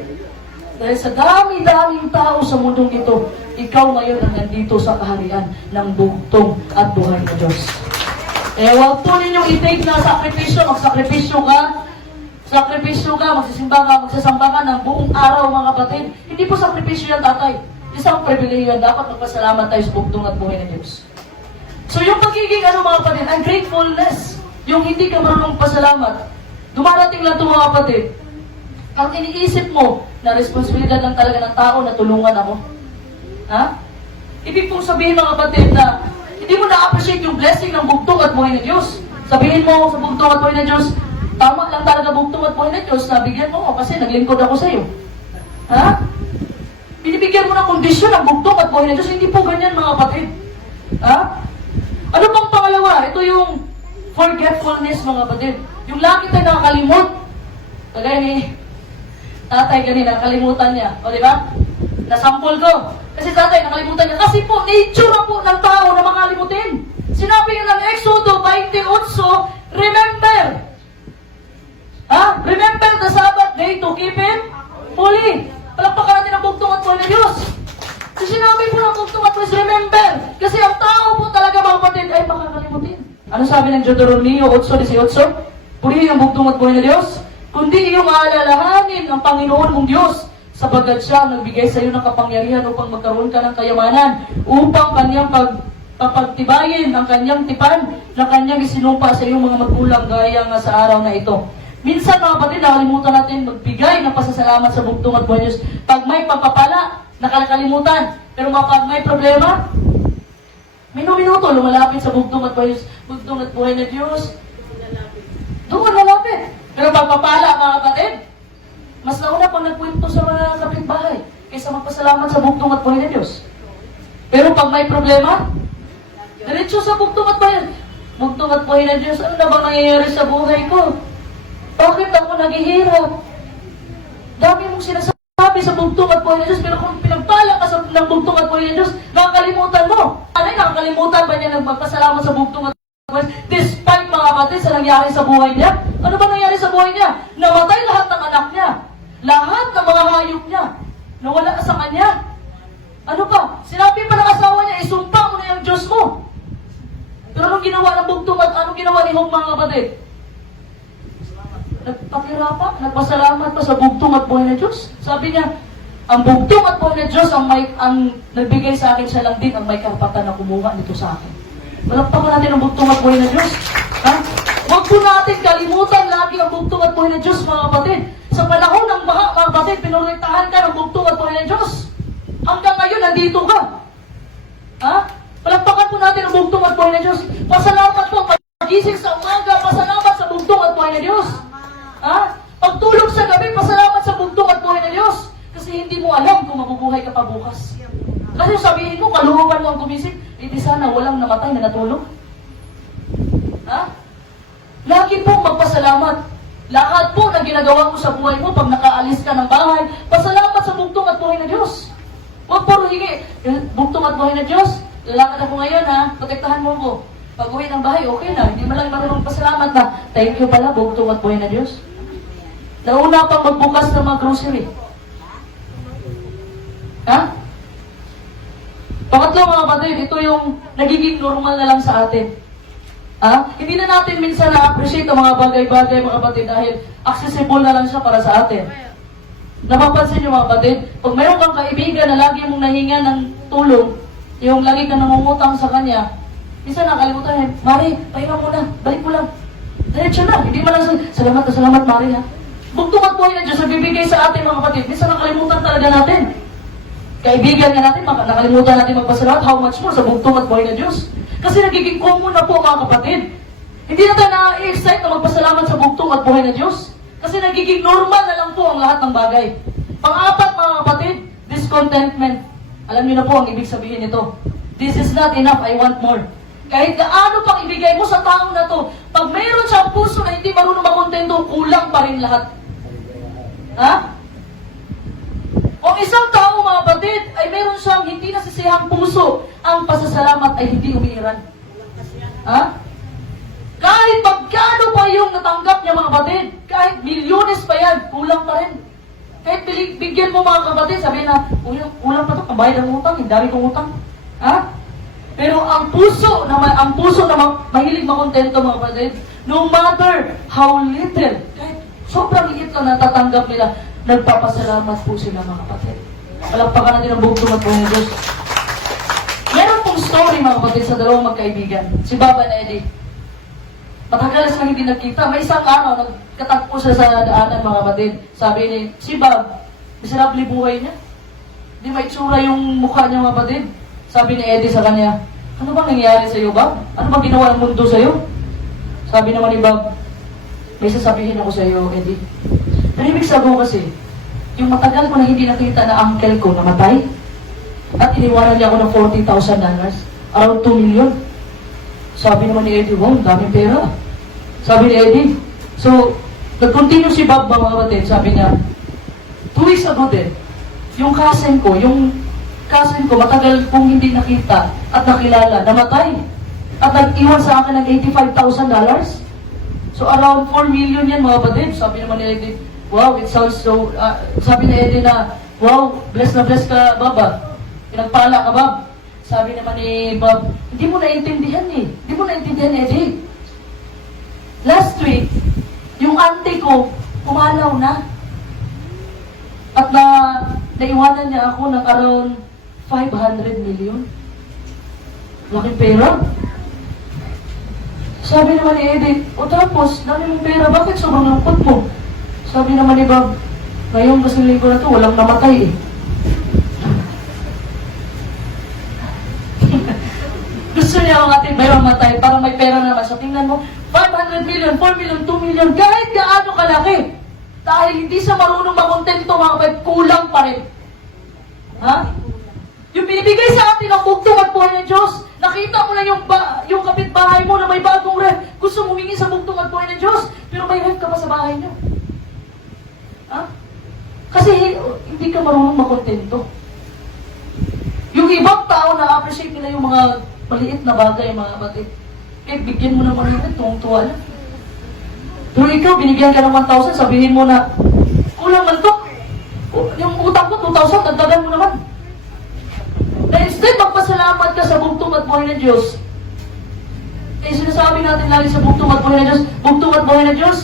Dahil sa dami-daming tao sa mundong ito, ikaw ngayon ang nandito sa kaharian ng bugtong at buhay na Diyos. Huwag po ninyong i-take na sakripisyo, magsakripisyo ka, magsisimba ka, magsasamba ka ng buong araw mga kapatid. Hindi po sakripisyo yan tatay. Isang pribilehiyo yan, dapat magpasalamat tayo sa bugtong at buhay na Diyos. So yung pagiging mga kapatid, ang gratefulness, yung hindi ka marunong pasalamat, dumarating lang ito mga kapatid, ang iniisip mo na responsibilidad lang talaga ng tao na tulungan ako. Ha? Ibig pong sabihin mga kapatid na hindi mo na-appreciate yung blessing ng bugtong at buhay na Diyos. Sabihin mo sa bugtong at buhay na Diyos, tama lang talaga bugtong at buhay na Diyos, nabigyan mo kasi naglingkod ako sa iyo. Ha? Binibigyan mo ng kondisyon ang bugtong at buhay na Diyos, hindi po ganyan mga kapatid. Ha? Ano pang pangalawa? Ito yung forgetfulness mga kapatid. Yung lagi tayo nakakalimot. Kagaya ni tatay kanina, nakalimutan niya. O di ba? Nasampol ko. Kasi tatay, nakalimutan niya. Kasi po, nature na po ng tao na makalimutin. Sinabi niya ng Exodo 28, remember. Ha? Remember the Sabbath day to keep it holy. Palakpakan natin ang bugtong at buhay na Diyos. So sinabi po ng bugtong at buhay, remember. Kasi ang tao po talaga mga kapatid ay makakalimutin. Ano sabi ng Deuteronomy 8:18? Purihin ang bugtong at buhay na Diyos, kundi iyong aalalahanin ang Panginoon mong Diyos, sapagkat siya ang nagbigay sa iyo ng kapangyarihan upang magkaroon ka ng kayamanan, upang kanyang papagtibayin ang kanyang tipan na kanyang isinumpa sa iyong mga magulang gaya nga sa araw na ito. Minsan mga kapatid, nakalimutan natin magbigay ng pasasalamat sa bugtong at buhay na Diyos. Pag may pagpapala, nakakalimutan. Pero pag may problema, minuto lumalapit sa bugtong at buhay na Diyos. Bugtong at buhay na Diyos, doon lalapit. Pero pagpapala mga kapatid, mas nauna pang nagkwento sa mga kapitbahay kaysa magpasalamat sa bugtong at buhay na Diyos. Pero pag may problema, diretso sa bugtong at buhay. Bugtong at buhay na Diyos, ano na ba nangyayari sa buhay ko? Bakit ako naghihirap? Dami mong sinasabi sa bugtong at buhay na Diyos, pero kung pinagpala ka ng bugtong at buhay na Diyos, nakakalimutan mo. Ano yung nakakalimutan ba niya nagpagpasalamat sa bugtong at buhay? Despite mga kapatid sa nangyari sa buhay niya, ano ba nangyari sa buhay niya? Namatay lahat ng anak niya. Lahat ng mga hayop niya. Nawala ka sa kanya. Ano pa? Sinabi pa ng asawa niya, isumpa mo na yung Diyos mo. Pero anong ginawa ng bugtong at anong ginawa ni Job mga kapatid? Nagpatira pa, nagpasalamat pa sa bugtong at buhay na Diyos. Sabi niya, ang bugtong at buhay na Diyos ang nagbigay sa akin, siya lang din ang may karapatan na kumuha nito sa akin. Palakpakan natin ang bugtong at buhay na Diyos. Ha? Huwag po natin kalimutan lagi ang bugtong at buhay na Diyos mga kapatid. Sa panahon ng baha, mga kapatid, pinurektahan ka ng bugtong at buhay na Diyos. Hanggang ngayon, nandito ka. Ha? Palakpakan po natin ang bugtong at buhay na Diyos. Pasalamat po, pagising sa umaga, pasalamat sa bugtong at buhay na Diyos. Ha? Pagtulog sa gabi, pasalamat sa bugtong at buhay na Diyos. Kasi hindi mo alam kung mabubuhay ka pa bukas. Kasi sabihin mo, kalooban mo ang gumising, hindi sana walang namatay na natulog. Ha? Lagi po magpasalamat. Lahat po na ginagawa mo sa buhay mo, pag nakaalis ka ng bahay, pasalamat sa bugtong at buhay na Diyos. Huwag puro hingi. Bugtong at buhay na Diyos, lalakad ako ngayon ha, protektahan mo ko. Pag uwi ng bahay, okay na. Hindi mo lang marunong pasalamat na, thank you pala, bugtong at buhay na Diyos. Nauna pang magbukas ng mga grocery. Ha? Pangatlo mga kapatid, ito yung nagiging normal na lang sa atin. Ha? Hindi na natin minsan na-appreciate ang mga bagay-bagay mga kapatid dahil accessible na lang siya para sa atin. Napapansin niyo mga kapatid, pag mayroon kang kaibigan na lagi mong nahinga ng tulong, yung lagi ka nangungutang sa kanya, minsan nakalimutan niya, Mari, pahinga muna, balik mo lang. Diretso na, hindi mo lang salamat Mari ha. Bugtong at buhay na Diyos na bibigay sa atin mga kapatid, minsan nakalimutan talaga natin. Kaibigan nga natin, nakalimutan natin magpasalamat, how much more sa bugtong at buhay na Diyos. Kasi nagiging common na po mga kapatid. Hindi na tayo na-excite na magpasalamat sa bugtong at buhay na Diyos. Kasi nagiging normal na lang po ang lahat ng bagay. Pang-apat mga kapatid, discontentment. Alam niyo na po ang ibig sabihin nito. This is not enough, I want more. Kahit gaano pang ibigay mo sa taong na to, pag mayroon siyang puso na hindi marunong makontento, kulang pa rin lahat. Ha? Kung isang tao mga kapatid ay mayroon siyang hindi nasisihang puso, ang pasasalamat ay hindi umiiran. Ha? Kahit magkano pa yung natanggap niya mga kapatid, kahit milyones pa yan, kulang pa rin. Kahit bigyan mo mga kapatid, sabihin na, kulang pa ito, pambayad ng utang, hindi dami kong utang. Ha? Pero ang puso na mahilig makontento mga kapatid, no matter how little, kahit sobrang liit lang natatanggap nila, nagpapasalamat po sila mga kapatid. Palakpakan natin ang bugtong at buhay ng Diyos. Meron pong story mga kapatid sa dalawang magkaibigan, si Bob and Eddie. Matagal silang hindi nagkita. May isang araw, nagkatagpo siya sa daanan mga kapatid. Sabi ni, si Bob, miserable buhay niya. Di ba itsura yung mukha niya mga kapatid? Sabi ni Eddie sa kanya, ano bang nangyari sa iyo, Bob? Ano bang ginawa ng mundo sa iyo? Sabi naman ni Bob, may sasabihin ako sa iyo, Eddie. Pero ibig sabihin kasi, yung matagal ko na hindi nakita na uncle ko namatay, at iniwanan niya ako ng $40,000, around 2 million. Sabi naman ni Eddie, wow, daming pera. Sabi ni Eddie, so, nag-continue si Bob mga kapatid, sabi niya, 2 weeks ago din, yung cousin ko, matagal kong hindi nakita at nakilala, namatay. At nag-iwan sa akin ng $85,000. So, around 4 million yan mga kapatid. Sabi naman ni Eddie, wow, it sounds so, sabi ni Eddie na, wow, bless na bless ka, Baba. Pinagpala ka, Bob. Sabi naman ni Bob, hindi mo naintindihan eh. Hindi mo naintindihan, Eddie. Last week, yung auntie ko, pumalaw na. At naiwanan niya ako ng around 500 million. Laking pera. Sabi naman ni Eddie, o tapos, dami mong pera, bakit sobrang lungkot mo? Sabi naman ni Bob, ngayong kasing linggo na to, walang namatay eh. Gusto niya ang ating may mamatay para may pera naman. So tingnan mo, 500 million, 4 million, 2 million, kahit gaano kalaki. Dahil hindi siya marunong makontento mga kapatid, kulang pa rin. Ha? Yung binibigay sa atin ang bugtong at buhay ng Diyos, nakita mo na yung kapitbahay mo na may bagong ref, gusto mo humingi sa bugtong at buhay ng Diyos, pero may ref ka pa sa bahay niyo. Ha? Kasi hindi ka marunong makontento. Yung ibang tao na-appreciate nila yung mga maliit na bagay, mga kapatid. Kahit bigyan mo ng maliit, tuwang-tuwa lang. Pero ikaw, binigyan ka ng 1,000, sabihin mo na, kulang man to. Yung utang ko, 2,000, dagdagan mo naman. Na instead, magpasalamat ka sa bugtong at buhay ng Diyos. Eh, sinasabi natin lagi sa bugtong at buhay ng Diyos, bugtong at buhay ng Diyos.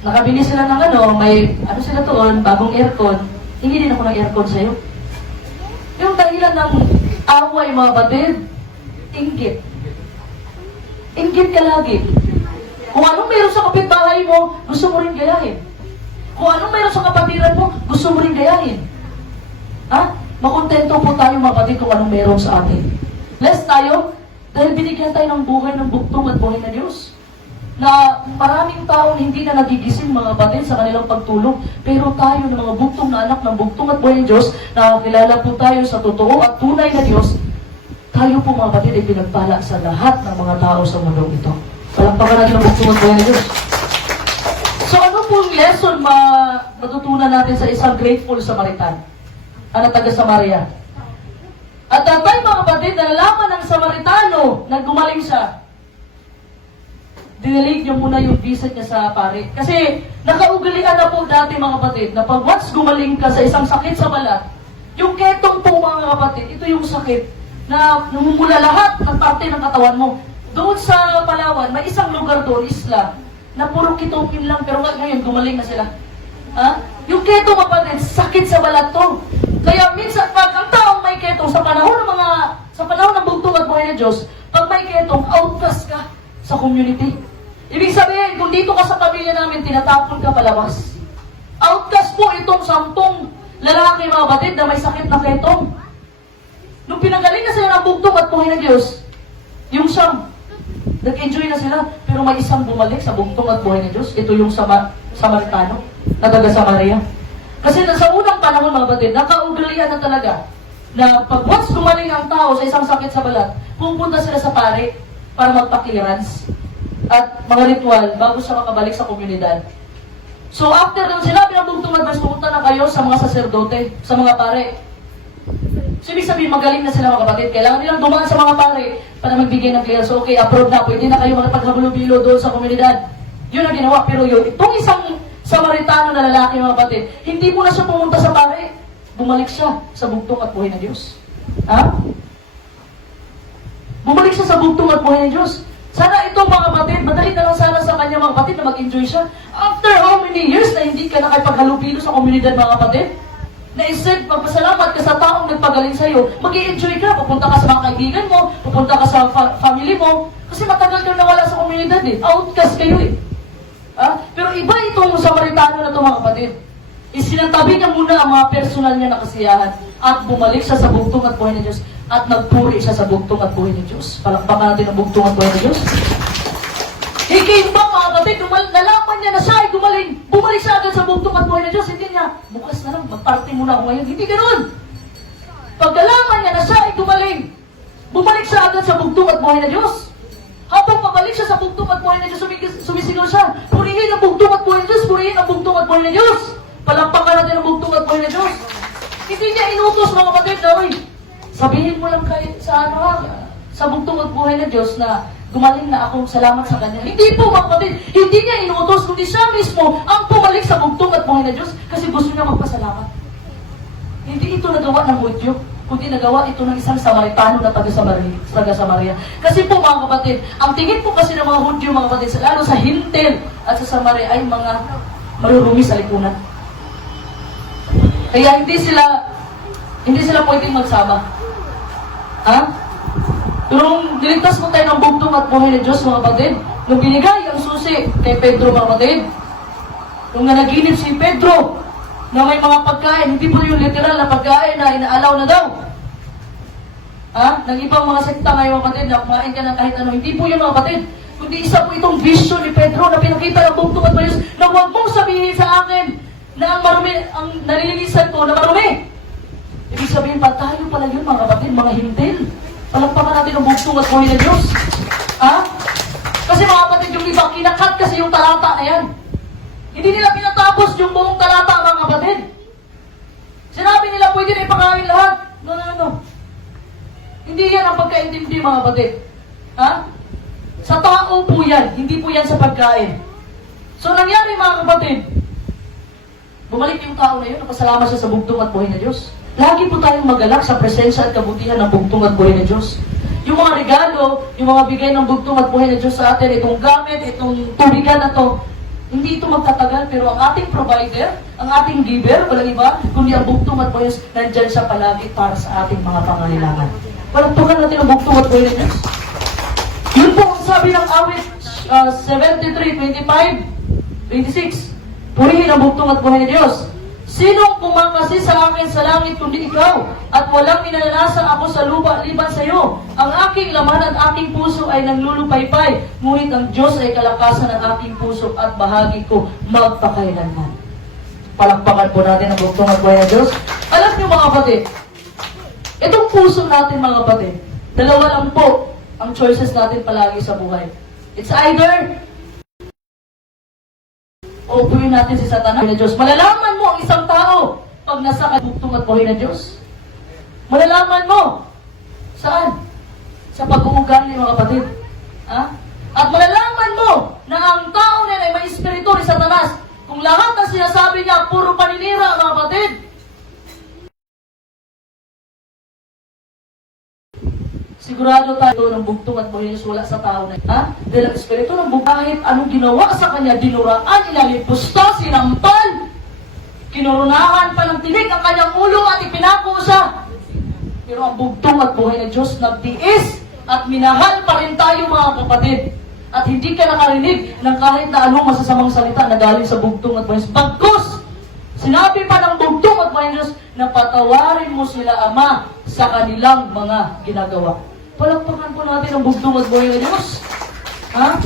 Nakabili sila ng may, sila toon, bagong aircon. Hingi din ako ng aircon sa'yo. Yung dahilan ng away mga batid, inggit. Inggit ka lagi. Kung anong meron sa kapitbahay mo, gusto mo rin gayahin. Kung anong meron sa kapatiran mo, gusto mo rin gayahin. Ha? Makontento po tayo mga batid kung anong meron sa atin. Bless tayo, dahil binigyan tayo ng buhay ng bugtong at buhay na Diyos. Na maraming taong hindi na nagigising mga batid sa kanilang pagtulog. Pero tayo ng mga bugtong na anak ng bugtong at buhay ng Diyos, nakakilala po tayo sa totoo at tunay na Diyos, tayo po mga batid ay pinagpala sa lahat ng mga tao sa mundong ito. Palampakan natin ang bugtong at buhay ng Diyos. So ano pong lesson matutunan natin sa isang grateful Samaritan? Taga Samaria. At that time mga batid, nalalaman ng Samaritano na gumaling siya. dinilig niya muna yung visit niya sa pare. Kasi nakaugalian na po dati mga kapatid, na pag once gumaling ka sa isang sakit sa balat, yung ketong po mga kapatid, ito yung sakit na namumula lahat ng parte ng katawan mo. Doon sa Palawan, may isang lugar doon, isla, na puro kitongin lang, pero ngayon gumaling na sila. Ha? Yung ketong kapatid, sakit sa balat to. Kaya minsan, pag ang taong may ketong, sa panahon ng bugtong at buhay ng Diyos, pag may ketong, outcast ka sa community. Ibig sabihin, kung dito ka sa pamilya namin, tinatapon ka palabas. Outcast po itong 10 lalaki mga batid na may sakit na ketong. Nung pinagaling na sila ng bugtong at buhay ng Diyos, yung siyam, nag-enjoy na sila, pero may isang bumalik sa bugtong at buhay ng Diyos. Ito yung Samaritano, na taga Samaria. Kasi sa unang panahon mga batid, nakaugalian na talaga na pag once gumaling ang tao sa isang sakit sa balat, pupunta sila sa pare para magpa-clearance at mga ritual bago siya makabalik sa komunidad. So after nung sinabi ng bugtong at pumunta na kayo sa mga saserdote, sa mga pare. So ibig sabihin, magaling na sila mga kapatid. Kailangan nilang dumaan sa mga pare para magbigay ng clearance. So okay, approve na, pwede na kayo makapaghabulo-bilo doon sa komunidad. Yun ang ginawa. Pero yun, itong isang Samaritano na lalaki mga kapatid, hindi mo na siya pumunta sa pare. Bumalik siya sa bugtong at buhay ng Diyos. Ha? Bumalik siya sa bugtong at buhay ng Diyos. Sana ito mga kapatid, madali na lang sana sa kanya mga kapatid na mag-enjoy siya. After how many years na hindi ka nakipaghalubilo sa komunidad mga kapatid? Na instead, magpasalamat ka sa taong nagpagaling sa'yo, mag-i-enjoy ka, pupunta ka sa mga kaibigan mo, pupunta ka sa family mo, kasi matagal ka nawala sa komunidad eh. Outcast kayo eh. Pero iba itong Samaritano na ito mga kapatid. Isinantabi niya muna ang mga personal niya na kasiyahan at bumalik siya sa bugtong at buhay ng Diyos at nagpuri siya sa bugtong at buhay ng Diyos. Palakpakan natin ang bugtong at buhay ng Diyos. Hikain ba mga kapatid, nalaman niya na siya ay gumaling, bumalik siya agad sa bugtong at buhay ng Diyos, hindi niya, bukas na lang, mag-party muna ako ngayon. Hindi ganoon. Pag nalaman niya na siya ay gumaling, bumalik siya agad sa bugtong at buhay ng Diyos. Habang pabalik siya sa bugtong at buhay ng Diyos, sumisigaw siya, purihin ang bugtong at buhay ng Diyos, purihin ang bugtong at buhay ng Diyos. Palampakan natin ang bugtong at buhay ng Diyos. Hindi niya inutos mga kapatid na, oy, sabihin mo lang kayo sa bugtong at buhay ng Diyos na gumaling na ako, salamat sa Kanya. Hindi po mga kapatid, hindi niya inutos, kundi siya mismo ang pumalik sa bugtong at buhay ng Diyos kasi gusto niya magpasalamat. Hindi ito nagawa ng Hudyo, kundi nagawa ito ng isang Samaritano na taga-Samaria. Kasi po mga kapatid, ang tingin po kasi ng mga Hudyo mga kapatid, lalo sa Hintil at sa Samaria ay mga marurumi sa lipunan. Kaya hindi sila pwedeng magsama. Ha? Pero nung niligtas mo tayo ng bugtong at buhay ng Diyos mga kapatid, nung binigay ang susi kay Pedro mga kapatid, nung nanaginip si Pedro na may mga pagkain, hindi po yung literal na pagkain na inaalaw na daw. Ha? Nang ibang mga sekta ngayon mga kapatid, na kumain ka ng kahit ano, hindi po yung mga kapatid, kundi isa po itong vision ni Pedro na pinakita ng bugtong at buhay ng Diyos na huwag mong sabihin sa akin na ang nalilinisan ko na marumi. Ibig sabihin pa, tayo pala yun mga kapatid, mga hintil. Palagpakan natin ang bugtong at buhay ng Diyos. Ha? Kasi mga kapatid, yung iba, kinakat kasi yung talata na yan. Hindi nila pinatapos yung buong talata mga kapatid. Sinabi nila, pwede na ipakain lahat. No. Hindi yan ang pagkaintindi mga kapatid. Ha? Sa tao po yan, hindi po yan sa pagkain. So nangyari mga kapatid, bumalik yung tao na yun, napasalamat siya sa bugtong at buhay ng Diyos. Lagi po tayong magalak sa presensya at kabutihan ng bugtong at buhay ng Diyos. Yung mga regalo, yung mga bigay ng bugtong at buhay ng Diyos sa atin, itong gamit, itong tubigan na to, hindi ito magtatagal, pero ang ating provider, ang ating giver, walang iba, kundi ang bugtong at buhay ng Diyos, nandyan siya palagi para sa ating mga pangangailangan. Palagpakan natin ang bugtong at buhay ng Diyos. Yun po ang sabi ng awit 73:25-26. Purihin ang bugtong at buhay ng Diyos. Sinong pumangkasi sa akin sa langit kundi ikaw, at walang minanasa ako sa lupa liban sa iyo. Ang aking laman at aking puso ay nanglulupaypay, ngunit ang Diyos ay kalakasan ng aking puso at bahagi ko magpakailanman. Palakpakan po natin ang bugtong at buhay ng Diyos. Alam niyo mga kapatid, itong puso natin mga kapatid, dalawa lang po ang choices natin palagi sa buhay. It's either upuin natin si Satanas na Diyos. Malalaman mo ang isang tao pag nasa bugtong at buhay ng Diyos. Malalaman mo. Saan? Sa pag-uugali mga kapatid. Ha? At malalaman mo na ang tao na ay may espiritu ni Satanas. Kung lahat na sinasabi niya, puro paninira, mga kapatid. Sigurado tayo ng bugtong at buhay wala sa tao na ha? Dahil ang espiritu ng kahit anong ginawa sa kanya, dinuraan, ilalipusta, sinampal, kinurunahan pa ng tinig ang kanyang ulo at ipinako siya. Pero ang bugtong at buhay na Diyos nagtiis at minahal pa rin tayo, mga kapatid. At hindi ka nakarinig ng kahit na anong masasamang salita na galing sa bugtong at buhay. Bagkus, sinabi pa ng bugtong at buhay na Diyos na patawarin mo sila, Ama, sa kanilang mga ginagawa. Palakpakan po natin ang bugtong at buhay na Diyos. Ha?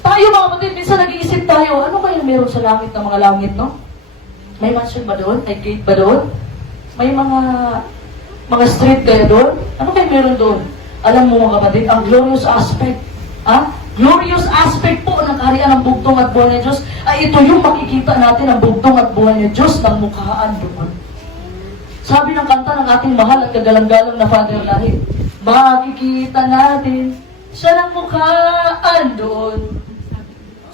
Tayo, mga kapatid, minsan nag-iisip tayo, ano kayong meron sa langit ng mga langit, no? May mansion ba doon? May gate ba doon? May mga street kaya doon? Ano kayong meron doon? Alam mo, mga kapatid, ang glorious aspect, ha? Glorious aspect po ng kaharian ng bugtong at buhay na Diyos ay ito yung makikita natin ang bugtong at buhay na Diyos ng mukhaan doon. Sabi ng kanta ng ating mahal at kagalang-galang na Father Lahi, makikita natin siya ng mukhaan doon.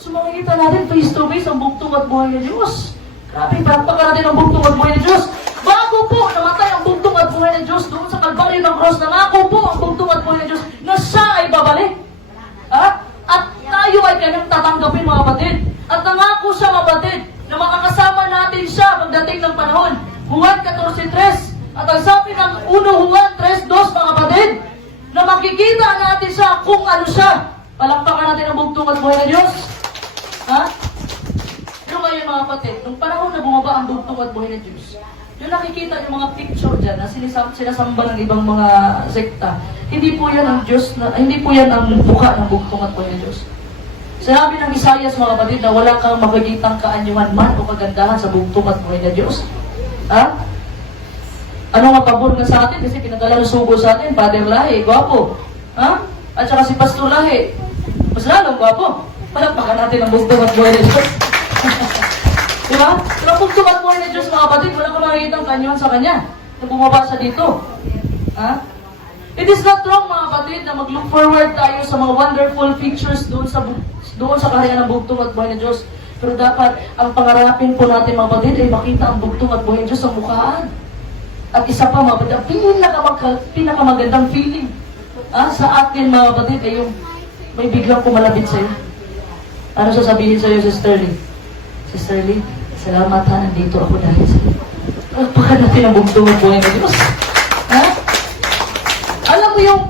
So makikita natin face to face ang bugtong at buhay na Diyos. Grabe, palakpakan natin ang bugtong at buhay na Diyos. Bago po namatay ang bugtong at buhay na Diyos doon sa Kalbaryo ng Cross, nangako po ang bugtong at buhay na Diyos na siya ay babalik. Ha? At tayo ay kanyang tatanggapin, mga kapatid. At nangako siya, mga kapatid, na makakasama natin siya pagdating ng panahon. Juan 14:3. At ang sabi ng 1 Juan 3:2, mga kapatid, na makikita natin siya kung ano siya. Palakpakan natin ang bugtong at buhay na Diyos. Ha? Yung ngayon, mga kapatid, nung panahon na bumaba ang bugtong at buhay na Diyos, yung nakikita yung mga picture dyan na sinasamba ng ibang mga sekta, hindi po yan ang Diyos, hindi po yan ang mukha ng bugtong at buhay na Diyos. Sinabi ng Isaias, mga kapatid, na wala kang makikitang kaanyuhan man o kagandahan sa bugtong at buhay na Diyos. Ha? Ano nga pabor nga sa atin? Kasi pinadala ng sugo sa atin, Father Lahi, gwapo. Ha? At saka si Pastor Lahi, mas lalong gwapo. Palakpakan natin ang bugtong at buhay na Diyos. Diba? Pero ang bugtong at buhay na Diyos, mga kapatid, wala kang makikitang kaanyuhan sa Kanya na bumaba siya dito. Ha? It is not wrong, mga kapatid, na mag-look forward tayo sa mga wonderful features doon sa kaharian ng bugtong at buhay na Diyos. Pero dapat, ang pangarapin po natin, mga kapatid, ay makita ang bugtong at buhay na Diyos sa mukhaan. At isa pa, mga kapatid, ang pinakamagandang feeling sa atin, mga kapatid, ay yung may biglang pumalapit sa'yo. Ano sasabihin sa'yo, Sister Lee? Sister Lee, salamat ha, nandito ako dahil sa'yo. Palakpakan natin ang bugtong at buhay na Diyos. Ha? Alam mo yung,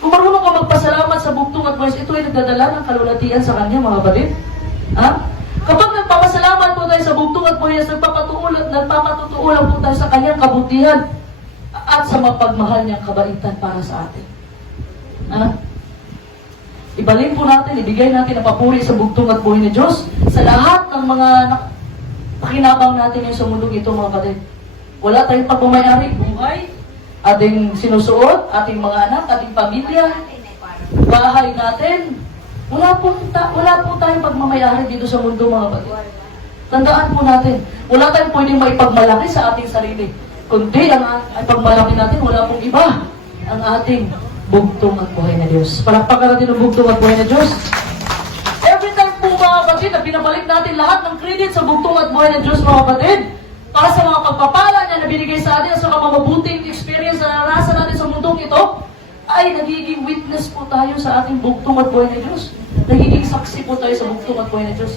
kung marunong ka magpasalamat sa bugtong at buhay, ito ay nagdadala ng kalulatian sa Kanya, mga kapatid. Ha? Kapag nagpapasalamat po tayo sa bugtong at buhay, nagpapatutuulan po tayo sa Kanyang kabutihan at sa mapagmahal niyang kabaitan para sa atin. Ha? Ibalin po natin, ibigay natin ang papuri sa bugtong at buhay ni Diyos sa lahat ng mga pakinabang natin ngayon sa mundong ito, mga kapatid. Wala tayong pagmamayari, buhay, ating sinusuot, ating mga anak, ating pamilya, bahay natin. Wala po tayong pagmamayari dito sa mundo, mga kapatid. Tandaan po natin, wala tayong pwedeng maipagmalaki sa ating sarili. Kundi ang pagmalaki natin, wala pong iba ang ating bugtong at buhay na Diyos. Palakpakan natin ang bugtong at buhay na Diyos. Every time po, mga kapatid, na pinabalik natin lahat ng credit sa bugtong at buhay na Diyos, mga kapatid, para sa mga pagpapala niya na binigay sa atin, sa mga mabuting experience na naranasan natin sa mundong ito, ay nagiging witness po tayo sa ating bugtong at buhay na Diyos. Nagiging saksi po tayo sa bugtong at buhay na Diyos.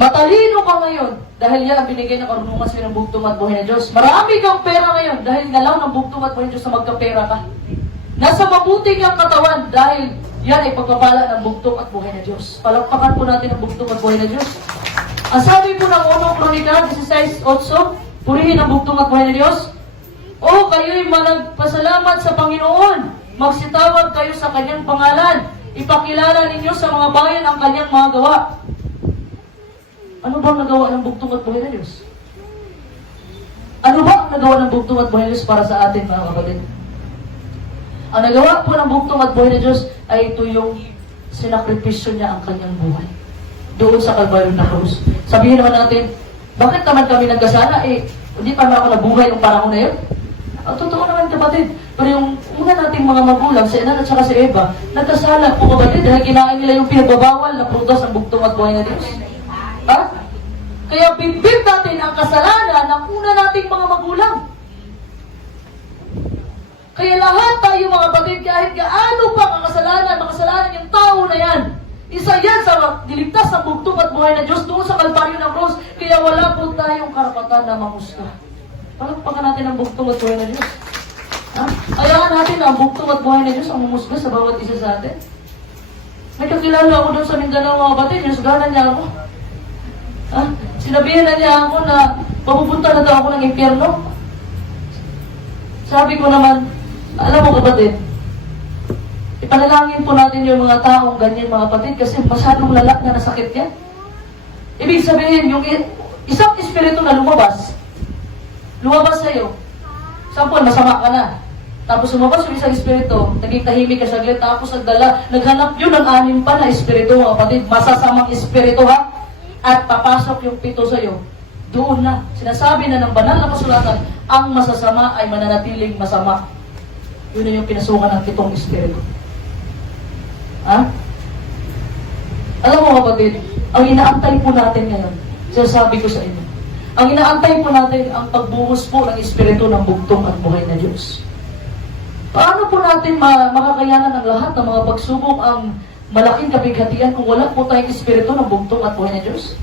Matalino ka ngayon dahil yan ang binigay ng karunungan sa'yo ng bugtong at buhay na Diyos. Marami kang pera ngayon dahil galaw ng bugtong at buhay na Diyos na magkapera ka. Nasa mabuti kang katawan dahil yan ay pagpapala ng bugtong at buhay na Diyos. Palakpakan po natin ang bugtong at buhay na Diyos. Ang sabi po ng 1 Kronika 16:8, purihin ang bugtong at buhay na Diyos. O kayo'y managpasalamat sa Panginoon. Magsitawag kayo sa Kanyang pangalan. Ipakilala ninyo sa mga bayan ang Kanyang mga gawa. Ano ba ang nagawa ng bugtong at buhay na Diyos? Ano ba ang nagawa ng bugtong at buhay na Diyos para sa atin, mga kapatid? Ang nagawa po ng bugtong at buhay na Diyos ay ito yung sinakripisyo niya ang Kanyang buhay. Doon sa Kalbaryo na Cruz. Sabihin naman natin, bakit naman kami nagkasala? Hindi pa ako nabuhay yung panahon na yun. Ang totoo naman, kapatid. Pero yung una una nating mga magulang, si Adan at saka si Eva, nagkasala po kapatid dahil kinain nila yung pinagbabawal na prutas ng bugtong at buhay na Diyos. Ha? Kaya bibig natin ang kasalanan ng una nating mga magulang. Kaya lahat tayo mga kapatid, kahit gaano pa ang makasalanan yung tao na yan, isa yan sa niligtas ng bugtong at buhay na Diyos doon sa Kalbaryo ng Cross, kaya wala po tayong karapatan na mamusga. Palakpakan natin ang bugtong at buhay na Diyos. Ha? Hayaan natin ang bugtong at buhay na Diyos ang mamusga sa bawat isa sa atin. May kakilala ako doon sa Mindanao mga kapatid, yung suganan niya ako. Ha? Sinabihan na niya ako na mapupunta na daw ako ng impyerno. Sabi ko naman, alam mo kapatid, ipanalangin po natin yung mga taong ganyan mga kapatid kasi masyadong lalak na nasakit yan. Ibig sabihin, yung isang espiritu na lumabas sa'yo. Sampol, masama ka na. Tapos lumabas yung isang espiritu, naging tahimik ka saglit, tapos naghanap yun ng 6 pa na espiritu mga kapatid, masasamang espiritu ha, at papasok yung 7 sa'yo. Doon na, sinasabi na ng banal na kasulatan, ang masasama ay mananatiling masama. Yun na yung pinasukan ng 7 espiritu. Ha? Alam mo kapatid, ang inaantay po natin ngayon, sinasabi ko sa inyo, ang inaantay po natin ang pagbuhos po ng espiritu ng bugtong at buhay na Diyos. Paano po natin makakayanan ang lahat ng mga pagsubok ang malaking kabighatian kung wala po tayong espiritu ng bugtong at buhay na Diyos?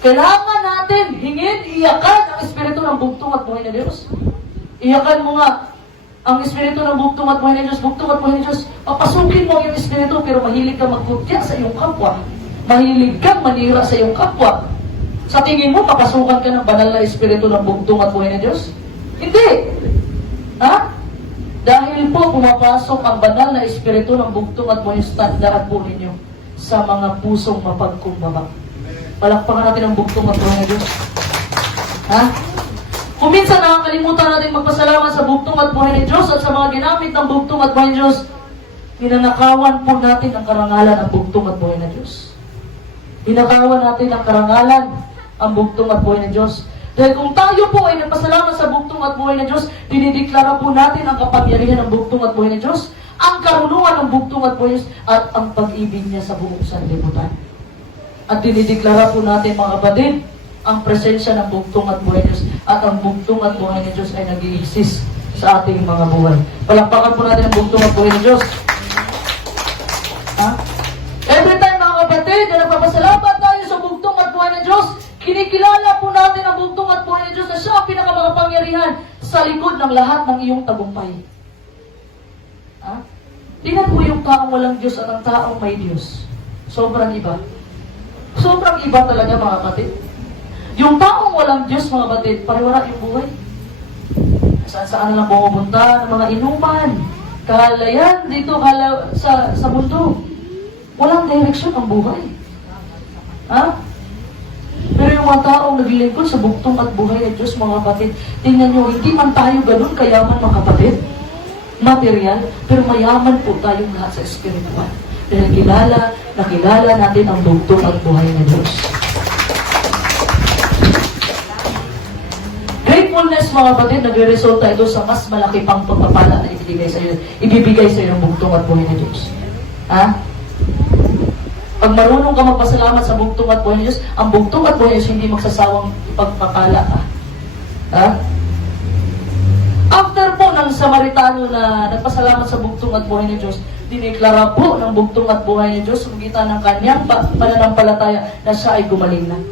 Kailangan natin hingin, iyakan ang espiritu ng bugtong at buhay na Diyos. Iyakan mo nga ang espiritu ng bugtong at buhay na Diyos, bugtong at buhay na Diyos. Papasukin mo yung espiritu pero mahilig kang magkutya sa iyong kapwa. Mahilig kang manira sa iyong kapwa. Sa tingin mo, papasukan ka ng banal na espiritu ng bugtong at buhay na Diyos? Hindi! Ha? Dahil po pumapasok ang banal na espiritu ng bugtong at buhay na standard po ninyo sa mga pusong mapagkumbaba. Palakpakan natin ang bugtong at buhay na Diyos. Ha? Kung minsan nakakalimutan natin magpasalamat sa bugtong at buhay ng Diyos at sa mga ginamit ng bugtong at buhay ng Diyos, ninanakawan po natin ang karangalan ng bugtong at buhay ng Diyos. Ninakawan natin ang karangalan ang bugtong at buhay ng Diyos. Dahil kung tayo po ay nagpasalamat sa bugtong at buhay ng Diyos, dinideklara po natin ang kapangyarihan ng bugtong at buhay ng Diyos, ang karunungan ng bugtong at buhay ng Diyos, at ang pag-ibig niya sa buong sanlibutan. At dinideklara po natin mga kapatid, ang presensya ng bugtong at buhay ng Diyos, at ang bugtong at buhay ng Diyos ay nag-i-exist sa ating mga buhay. Palakpakan po natin ang bugtong at buhay ng Diyos. Ha? Every time mga kapatid na nagpapasalamat tayo sa bugtong at buhay ng Diyos, kinikilala po natin ang bugtong at buhay ng Diyos na siya ang pinakamakapangyarihan sa likod ng lahat ng iyong tagumpay. Ha? Tingnan mo yung taong walang Diyos at ang taong may Diyos. Sobrang iba. Sobrang iba talaga mga kapatid. Yung taong walang Diyos mga kapatid, pariwara yung buhay. Saan-saan lang pumunta ng mga inuman, kahalayan dito sa mundo. Walang direksyon ang buhay. Ha? Pero yung mga taong naglilingkod sa bugtong at buhay ng Diyos, mga kapatid, tingnan nyo, hindi man tayo ganun kayaman, mga kapatid, material, pero mayaman po tayong lahat sa espiritual. Dahil nakilala natin ang bugtong at buhay ng Diyos. Gratefulness, mga kapatid, nagre-resulta ito sa mas malaki pang pagpapala na ibibigay sa iyo ng bugtong at buhay ng Diyos. Ha? Pag marunong ka magpasalamat sa bugtong at buhay ng Diyos, ang bugtong at buhay ng Diyos hindi magsasawang ipagpapala ka. Ha? After po ng Samaritano na nagpasalamat sa bugtong at buhay ng Diyos, dineklara po ng bugtong at buhay ng Diyos sa magitan ng kanyang pananampalataya na siya ay gumaling na.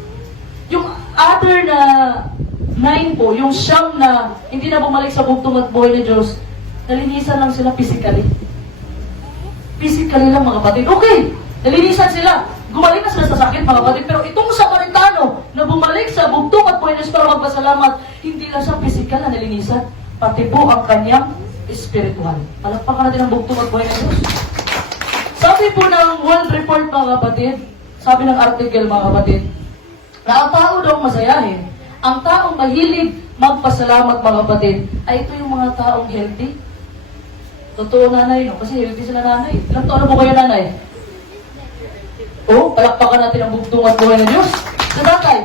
Yung other na 9 po, yung siyam na hindi na bumalik sa bugtong at buhay ng Diyos, nalinisan lang sila physically. Physically lang mga kapatid. Okay! Nalinisan sila. Gumaling na sila sa sakit, mga kapatid. Pero itong Samaritano na bumalik sa bugtong at buhay ng Diyos para magpasalamat, hindi lang siya physical na nalinisan, pati po ang kanyang spiritual. Palakpakan natin ang bugtong at buhay ng Diyos. Sabi po ng World Report, mga kapatid, sabi ng article, mga kapatid, na ang tao daw masayahin, ang taong mahilig magpasalamat, mga kapatid, ay ito yung mga taong healthy. Totoo, nanay, no? Kasi healthy sila, nanay. Ilang taon na po kayo, nanay? O, palakpakan natin ang bugtong at buhay ng Diyos. Sa tatay,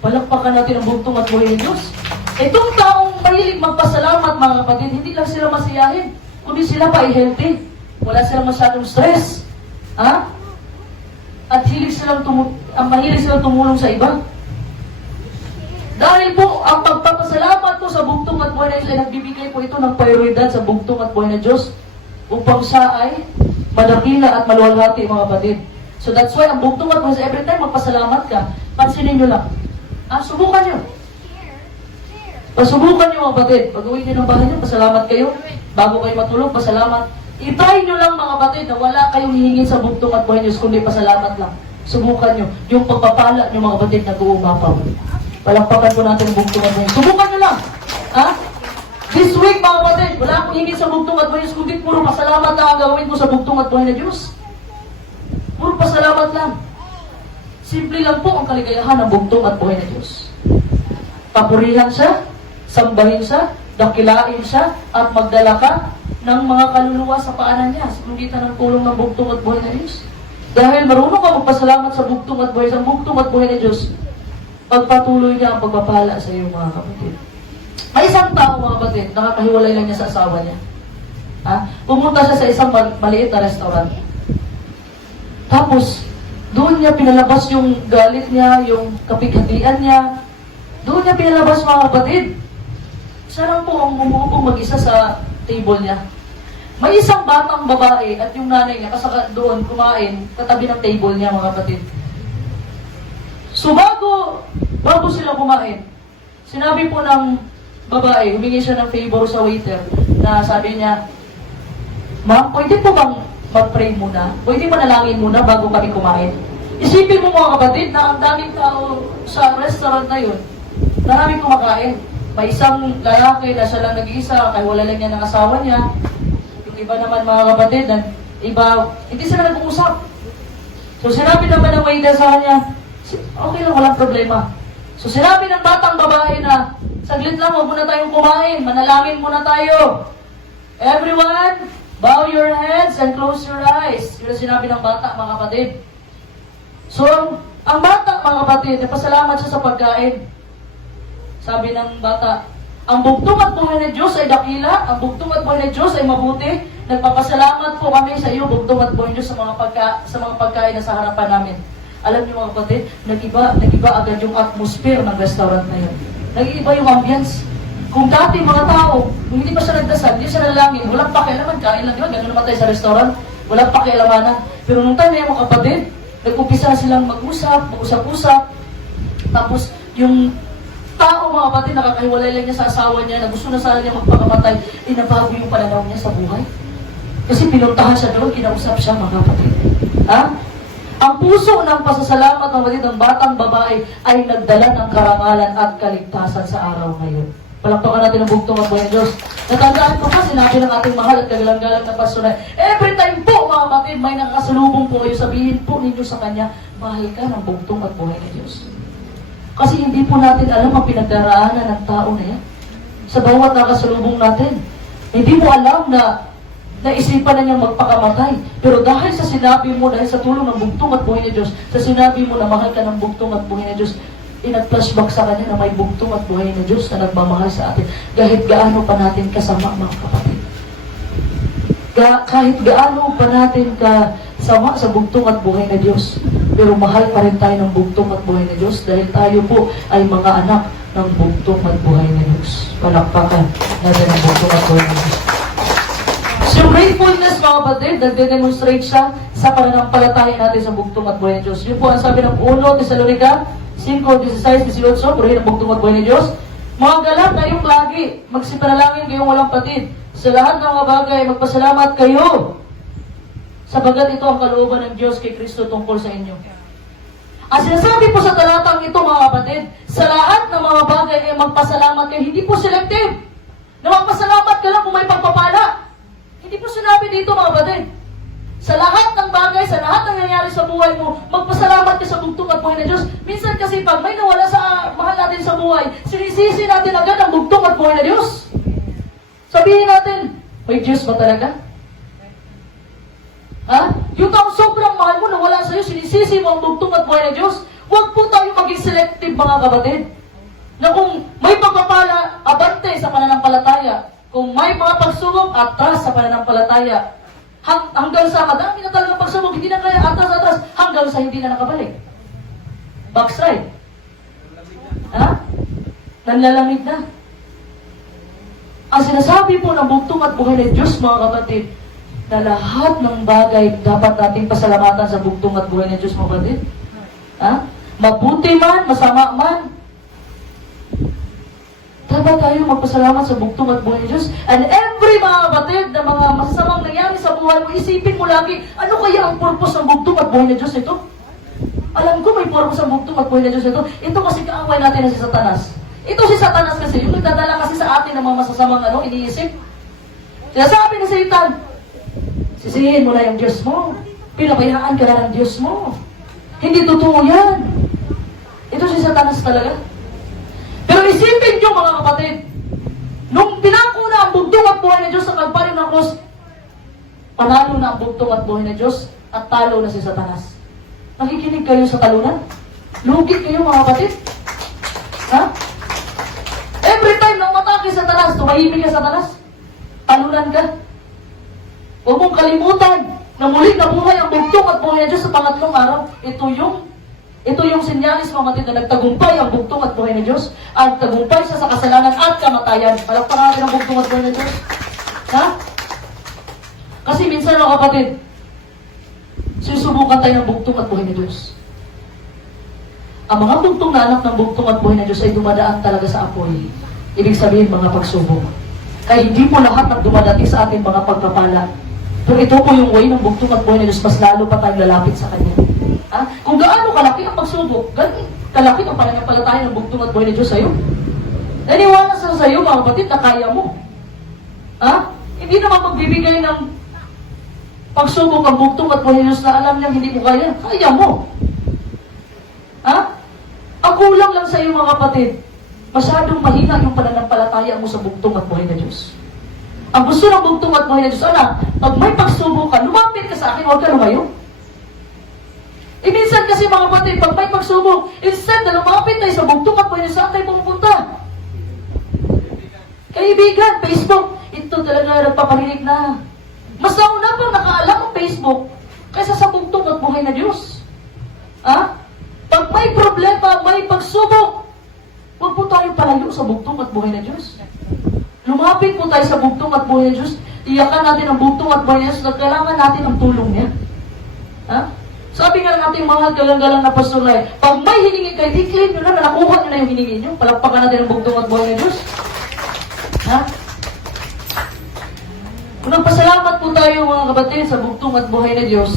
palakpakan natin ang bugtong at buhay ng Diyos. Itong taong mahilig magpasalamat mga kapatid, hindi lang sila masiyahin, kundi sila pa ay healthy. Wala silang masyadong stress. Ha? At mahilig silang tumulong sa iba. Dahil po, ang pagpapasalamat po sa bugtong at buhay na Diyos ay nagbibigay po ito ng prioridad sa bugtong at buhay na Diyos upang siya ay madakila at maluwalhati mga kapatid. So that's why ang bugtong at buhay, every time magpasalamat ka, pansinin nyo lang. Subukan nyo. Pasubukan nyo mga kapatid. Pag uwi nyo ng bahay nyo, pasalamat kayo. Bago kayo matulog, pasalamat. I-try nyo lang mga kapatid na wala kayong hihingin sa bugtong at buhay nyo, kundi pasalamat lang. Subukan nyo. Yung pagpapala nyo mga kapatid, nag-uumapaw. Palakpakan po natin ang bugtong at buhay. Subukan nyo lang. Ha? This week mga kapatid, wala akong hingin sa bugtong at buhay nyo, kundi puro pasalamat lang ang gawin ko sa bugtong at buhay na Diyos. Puro pasalamat lang. Simple lang po ang kaligayahan ng bugtong at buhay na Diyos. Papurihan siya, sambahin siya, dakilain siya, at magdala ka ng mga kaluluwa sa paanan niya sa pagitan ng tulong ng bugtong at buhay na Diyos. Dahil marunong ka magpasalamat sa bugtong at buhay na Diyos, pagpatuloy niya ang pagpapala sa iyo mga kapatid. May isang tao mga kapatid, nakakahiwalay lang niya sa asawa niya. Pumunta siya sa isang maliit na restaurant. Tapos, doon niya pinalabas yung galit niya, yung kapighatian niya. Doon niya pinalabas mga kapatid. Siya lang po ang umuupong mag-isa sa table niya. May isang batang babae at yung nanay niya kasaka doon kumain katabi ng table niya mga kapatid. So bago sila kumain, sinabi po ng babae, humingi siya ng favor sa waiter na sabi niya, "Ma'am, pwede po bang mag-pray muna? Pwede manalangin muna bago kami kumain?" Isipin mo mga kapatid na ang daming tao sa restaurant na yun, maraming kumakain. May isang lalaki na siya lang nag-iisa, kaya wala lang niya ng asawa niya. Yung iba naman mga kapatid, iba, hindi sila nag-uusap. So sinabi naman ng waiter sa kanya, okay lang, walang problema. So sinabi ng batang babae na, saglit lang, huwag muna tayong kumain, manalangin muna tayo. Everyone, bow your heads and close your eyes. Yun ang sinabi ng bata, mga kapatid. So, ang bata, mga kapatid, napasalamat siya sa pagkain. Sabi ng bata, ang bugtong at buhay na Diyos ay dakila, ang bugtong at buhay na Diyos ay mabuti. Nagpapasalamat po kami sa iyo, bugtong at buhay na Diyos, sa mga pagkain na sa harapan namin. Alam niyo mga kapatid, nag-iba agad yung atmosphere ng restaurant na yun. Nag-iiba yung ambience. Kung dati mga tao, kung hindi pa siya nagdasal, hindi siya nalangin, walang pakialaman, kain lang yun, gano'n naman tayo sa restaurant, walang pakialamanan. Pero nung time na yung mga kapatid, nag-umpisa silang mag-usap-usap, tapos yung tao mga kapatid, nakakahiwalay lang niya sa asawa niya, na gusto na sana niya magpakamatay, inabago yung pananaw niya sa buhay. Kasi pinuntahan siya doon, kinausap siya mga kapatid. Ang puso ng pasasalamat ng kapatid ng batang babae ay nagdala ng karangalan at kaligtasan sa araw ngayon. Palakpakan natin ang bugtong at buhay ng Diyos. Natandaan ko pa, sinabi ng ating mahal at kagalang-galang na pastor na, every time po mga kapatid, may nakasalubong po kayo, sabihin po ninyo sa kanya, mahal ka ng bugtong at buhay ng Diyos. Kasi hindi po natin alam ang pinagdaraanan ng tao na yan. Sa bawat nakasalubong natin. Hindi mo alam na naisipan na niyang magpakamatay. Pero dahil sa sinabi mo, dahil sa tulong ng bugtong at buhay ni Diyos, sa sinabi mo na mahal ka ng bugtong at buhay ni Diyos, nag-flashback sa kanya na may bugtong at buhay ni Diyos na nagmamahal sa atin. Kahit gaano pa natin kasama mga kapatid. Kahit gaano pa natin kasama sa bugtong at buhay na Diyos. Pero mahal pa rin tayo ng bugtong at buhay na Diyos dahil tayo po ay mga anak ng bugtong at buhay na Diyos. Palakpakan natin ang bugtong at buhay na Diyos. So gratefulness mga kapatid, nagde-demonstrate siya sa pananampalataya natin sa bugtong at buhay na Diyos. Yun po ang sabi ng 1 Tesalonica 5:16-18, purihin ang bugtong at buhay na Diyos. Mga galak, kayong lagi, magsipanalangin kayong walang patid. Sa lahat ng mga bagay, magpasalamat kayo. Sabagat ito ang kalooban ng Diyos kay Kristo tungkol sa inyo. Ang sinasabi po sa talatang ito mga kapatid, sa lahat ng mga bagay ay magpasalamat kayo. Hindi po selective. Na magpasalamat ka lang kung may pagpapala. Hindi po sinabi dito mga kapatid. Sa lahat ng bagay, sa lahat ng nangyayari sa buhay mo, magpasalamat ka sa bugtong at buhay na Diyos. Minsan kasi pag may nawala sa mahal natin sa buhay, sinisisi natin agad ang bugtong at buhay na Diyos. Sabihin natin, may Diyos ba talaga? Yung taong sobrang mahal mo na wala sa'yo, sinisisi mo ang bugtong at buhay na Diyos. Huwag po tayo maging selective mga kapatid. Na kung may pagpapala, abante sa pananampalataya. Kung may mga pagsubok, atras sa pananampalataya. Hanggang sa madami na talagang pagsubok, hindi na kaya atras, hanggang sa hindi na nakabalik. Backslide. Ha? Nanlalamig na. Ang sinasabi po ng bugtong at buhay ng Diyos, mga kapatid, na lahat ng bagay dapat nating pasalamatan sa bugtong at buhay ng Diyos, mga kapatid. Ha? Mabuti man, masama man, dapat tayo magpasalamat sa bugtong at buhay ng Diyos. And every mga kapatid na mga masasamang nangyari sa buhay mo, isipin mo lagi, ano kaya ang purpose ng bugtong at buhay ng Diyos ito? Alam ko may purpose ang bugtong at buhay ng Diyos ito. Ito kasi kaaway natin na si Satanas. Ito si Satanas kasi, yung nagdadala kasi sa atin ng mga masasamang iniisip. Kaya sabi ni Satan, sisihin mo na yung Diyos mo. Pinabayaan ka na ng Diyos mo. Hindi totoo yan. Ito si Satanas talaga. Pero isipin nyo mga kapatid, nung pinako na ang bugtong at buhay ng Diyos sa Kalbaryo ng Krus, panalo na ang bugtong at buhay ng Diyos at talo na si Satanas. Nakikinig kayo sa talunan? Lugi kayo mga kapatid? Ha? Every time na umatake sa Satanas, tumahimik ka sa Satanas, talunan ka. Huwag mong kalimutan na muling nabuhay ang bugtong at buhay ng Diyos sa pangatlong araw. Ito yung sinyalis mga kapatid na nagtagumpay ang bugtong at buhay ng Diyos. Ang tagumpay sa kasalanan at kamatayan. Palakpakan natin ang bugtong at buhay ng Diyos. Ha? Kasi minsan mga kapatid, susubukan tayo ng bugtong at buhay ng Diyos. Ang mga bugtong na anak ng bugtong at buhay ng Diyos ay dumadaan talaga sa apoy. Ibig sabihin mga pagsubok. Kaya hindi po lahat ng dumadating sa atin mga pagpapala. Pero ito po yung way ng bugtong at buhay ng Diyos, mas lalo pa tayong lalapit sa Kanya. Ha? Kung gaano kalaki ang pagsubok, ganun kalaki ang pananampalataya ng bugtong at buhay ng Diyos sa'yo. Naniwala sa sa'yo mga kapatid na kaya mo. Ha? Hindi naman magbibigay ng pagsubok ang bugtong at buhay ng Diyos na alam niya hindi mo kaya. Kaya mo. Ha? Ang kulang lang sa'yo mga kapatid, masyadong mahina yung pananampalataya mo sa bugtong at buhay ng Diyos. Ang gusto ng bugtong at buhay ng Diyos, pag may pagsubok ka, lumapit ka sa akin, huwag ka lumayo. Minsan kasi mga kapatid, pag may pagsubok, instead na lumapit tayo sa bugtong at buhay ng Diyos, saan tayo pupunta? Kaibigan, Facebook, ito talaga nagpaparinig na. Mas nauna pang nakaalam ang Facebook kaysa sa bugtong at buhay na Diyos. Ha? Pag may problema, may pagsubok, huwag po tayo palayo sa bugtong at buhay na Diyos. Lumapit po tayo sa bugtong at buhay na Diyos. Iyakan natin ang bugtong at buhay na Diyos na kailangan natin ang tulong niya. Ha? Sabi nga ng ating mga galang-galang na pastor na pag may hiningi kayo, i-claim nyo na nakuha nyo na yung hiningi nyo. Palakpakan natin ang bugtong at buhay na Diyos. Ha? Kung nagpasalamat po tayo mga kapatid sa bugtong at buhay na Diyos,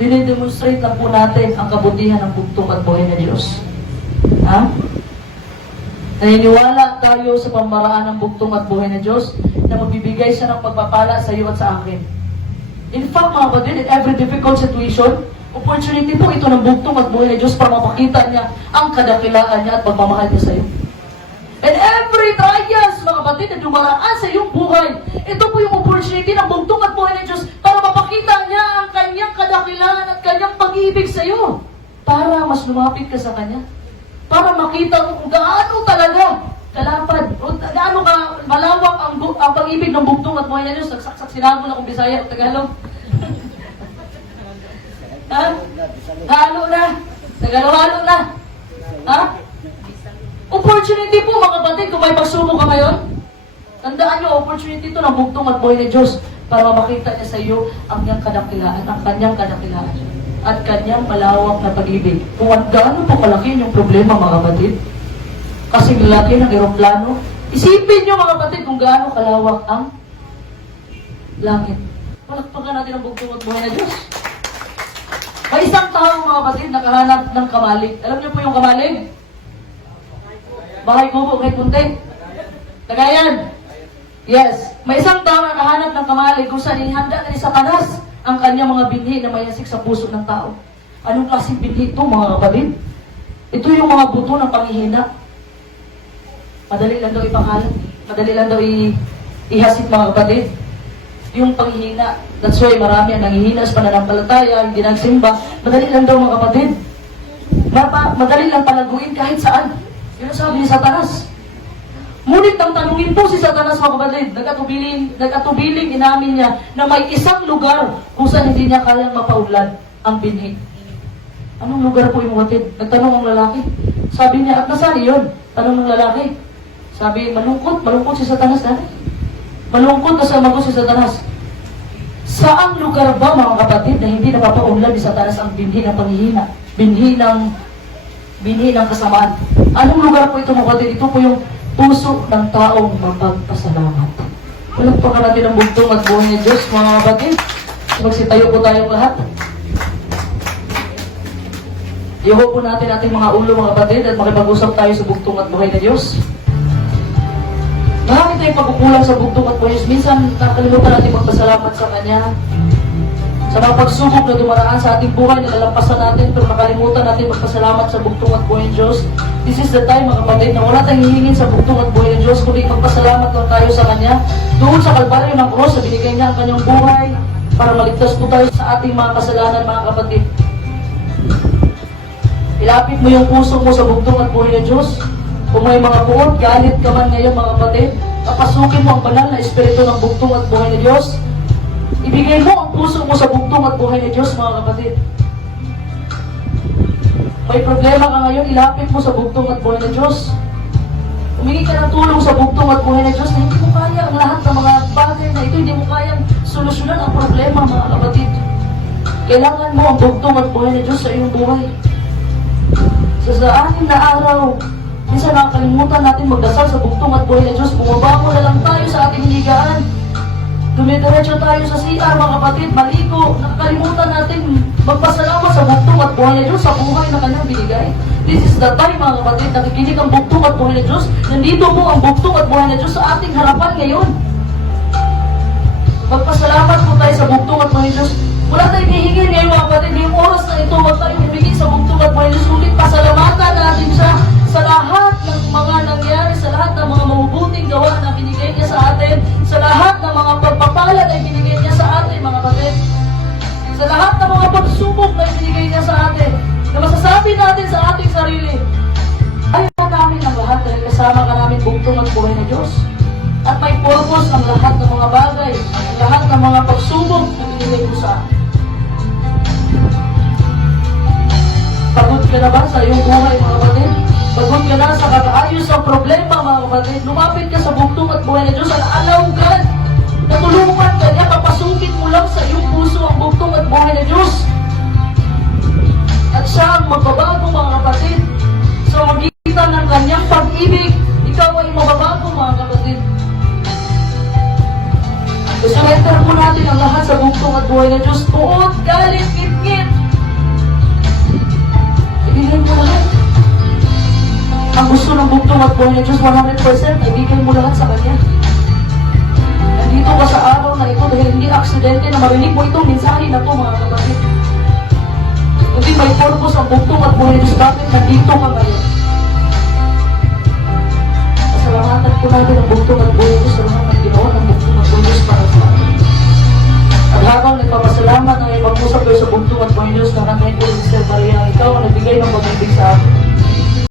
dinidemonstrate lang po natin ang kabutihan ng bugtong at buhay na Diyos. Ha? Naniniwala tayo sa pambaraan ng bugtong at buhay na Diyos na magbibigay siya ng pagpapala sa iyo at sa akin. In fact, mga kapatid, in every difficult situation, opportunity po ito ng bugtong at buhay na Diyos para mapakita niya ang kadakilaan niya at pagmamahal niya sa iyo. And every trials, mga kapatid, na dumaraan sa iyong buhay, ito po yung opportunity ng bugtong at buhay ng Diyos para mapakita niya ang kanyang kadakilaan at kanyang pag-ibig sa iyo. Para mas lumapit ka sa Kanya. Para makita mo kung gaano talaga kalapad, o gaano ka malawak ang pag-ibig ng bugtong at buhay ng Diyos. Nagsaksak sinabi mo na kung Bisaya o Tagalog. Ha? Halo na. Tagalog-halo na. Ha? Opportunity po mga kapatid, kung may pagsubok ka ngayon, tandaan nyo, opportunity ito ng bugtong at buhay ng Diyos para makita niya sa iyo ang kanyang kadakilaan at kanyang malawak na pag-ibig. Kung gaano po kalaki yung problema mga kapatid, kasi laki ng aeroplano, isipin nyo mga kapatid kung gaano kalawak ang langit. Palakpakan natin ang bugtong at buhay ng Diyos. May isang tao mga kapatid nakahanap ng kamalig. Alam niyo po yung kamalig? Bahay kubo, kahit punti. Tagayan. Yes. May isang tao na nakahanap ng kamalig kung saan inihanda na ni Satanas ang kanyang mga binhi na mayasik sa puso ng tao. Anong klaseng binhi ito mga kapatid? Ito yung mga buto ng panghihina. Madali lang daw ipakalat. Madali lang daw ihasik mga kapatid. Yung panghihina. That's why marami ang nanghihina sa pananampalataya, hindi nagsimba. Madali lang daw mga kapatid. Madali lang palaguin kahit saan. Yun ang sabi ni Satanas. Ngunit nang tanungin po si Satanas mga kapatid, nagkatubiling inamin niya na may isang lugar kung saan hindi niya kayang mapaunlad ang binhi. Anong lugar po yung kapatid? Nagtanong ang lalaki. Sabi niya, at nasaan iyon? Tanong ng lalaki. Sabi, malungkot si Satanas dati. Malungkot kasi mago si Satanas. Saang lugar ba mga kapatid na hindi napapaunlad ni Satanas ang binhi ng panghihina? Binhi ng kasamaan. Anong lugar po ito mga kapatid? Ito po yung puso ng taong mapagpasalamat. Palagpakan natin ang bugtong at buhay ni Diyos, mga kapatid. Magsitayo po tayong lahat. Iho po natin ating mga ulo, mga kapatid, at makipag-usap tayo sa bugtong at buhay ni Diyos. Marami tayong pagkukulang sa bugtong at buhay ni Diyos. Minsan, nakalimutan natin magpasalamat sa Kanya. Sa mga pagsubok na dumaraan sa ating buhay, nalalampasan natin, pero nakalimutan natin magpasalamat sa bugtong at buhay ni Diyos. This is the time, mga kapatid, na wala tayong hihingin sa bugtong at buhay ni Diyos, kundi magpasalamat lang tayo sa Kanya. Doon sa kalbaryo ng cross, na binigay niya ang Kanyang buhay para maligtas po tayo sa ating mga kasalanan, mga kapatid. Ilapit mo yung puso mo sa bugtong at buhay ni Diyos. Kung may mga buot, galit ka man ngayon, mga kapatid, papasukin mo ang banal na espiritu ng bugtong at buhay ni Diyos. Ibigay mo ang puso mo sa bugtong at buhay ni Diyos, mga kapatid. May problema ka ngayon, ilapit mo sa bugtong at buhay ng Diyos. Humingi ka ng tulong sa bugtong at buhay ng Diyos na hindi mo kaya ang lahat ng mga bagay na ito, hindi mo kayang solusyonan ang problema, mga kapatid. Kailangan mo ang bugtong at buhay ng Diyos sa iyong buhay. Sa 6 na araw, minsan nakakalimutan natin magdasal sa bugtong at buhay ng Diyos. Bumabango na lang tayo sa ating hinigaan. Dumidiretso tayo sa CR, mga kapatid, maligo. Nakakalimutan natin magpasalamat sa bugtong at buhay ng Diyos sa buhay na Kanyang binigay. This is the time, mga kapatid, nakikinig ang bugtong at buhay ng Diyos. Nandito po ang bugtong at buhay ng Diyos sa ating harapan ngayon. Magpasalamat po tayo sa bugtong at buhay ng Diyos. Wala tayong hihingin ngayon, mga kapatid. Ngayong oras na ito, huwag tayong humingi sa bugtong at buhay ng Diyos. Ulit, pasalamatan natin siya sa lahat ng mga nangyari, sa lahat ng mga mabubuting gawa na binigay niya sa atin, sa lahat ng mga pagpapalad na binigay niya sa atin, mga kapatid. Sa lahat ng mga pagsubok na binigay niya sa atin, na masasabi natin sa ating sarili, ayaw namin ang lahat dahil kasama ka namin bugtong at buhay ng Diyos. At may purpose ang lahat ng mga bagay, ang lahat ng mga pagsubok na binigay mo sa atin. Pagod ka na ba sa iyong buhay, mga kapatid? Pagod ka na sa kakaayos ng problema, mga kapatid? Lumapit ka sa bugtong at buhay ng Diyos at alawgan. Natulungan ka niya, papasukin mo lang sa iyong puso ang bugtong at buhay ng Diyos. At siya ang magbabago, mga kapatid. Sa magitan ng kanyang pag-ibig, ikaw ay mababago, mga kapatid. Surrender po natin ang lahat sa bugtong at buhay ng Diyos. Tuot, galit, ngit-ngit. Ibigay mo lahat. Ang gusto ng bugtong at buhay ng Diyos, 100%, ibigay mo lahat sa Kanya. Nandito ka sa araw na ito dahil hindi aksidente na marinig mo itong mensahe na ito, mga kapatid. Hindi may purpose ang bugtong at buhay ng Diyos. Bakit nandito ka ngayon? Pasalamatan po natin ang bugtong at buhay ng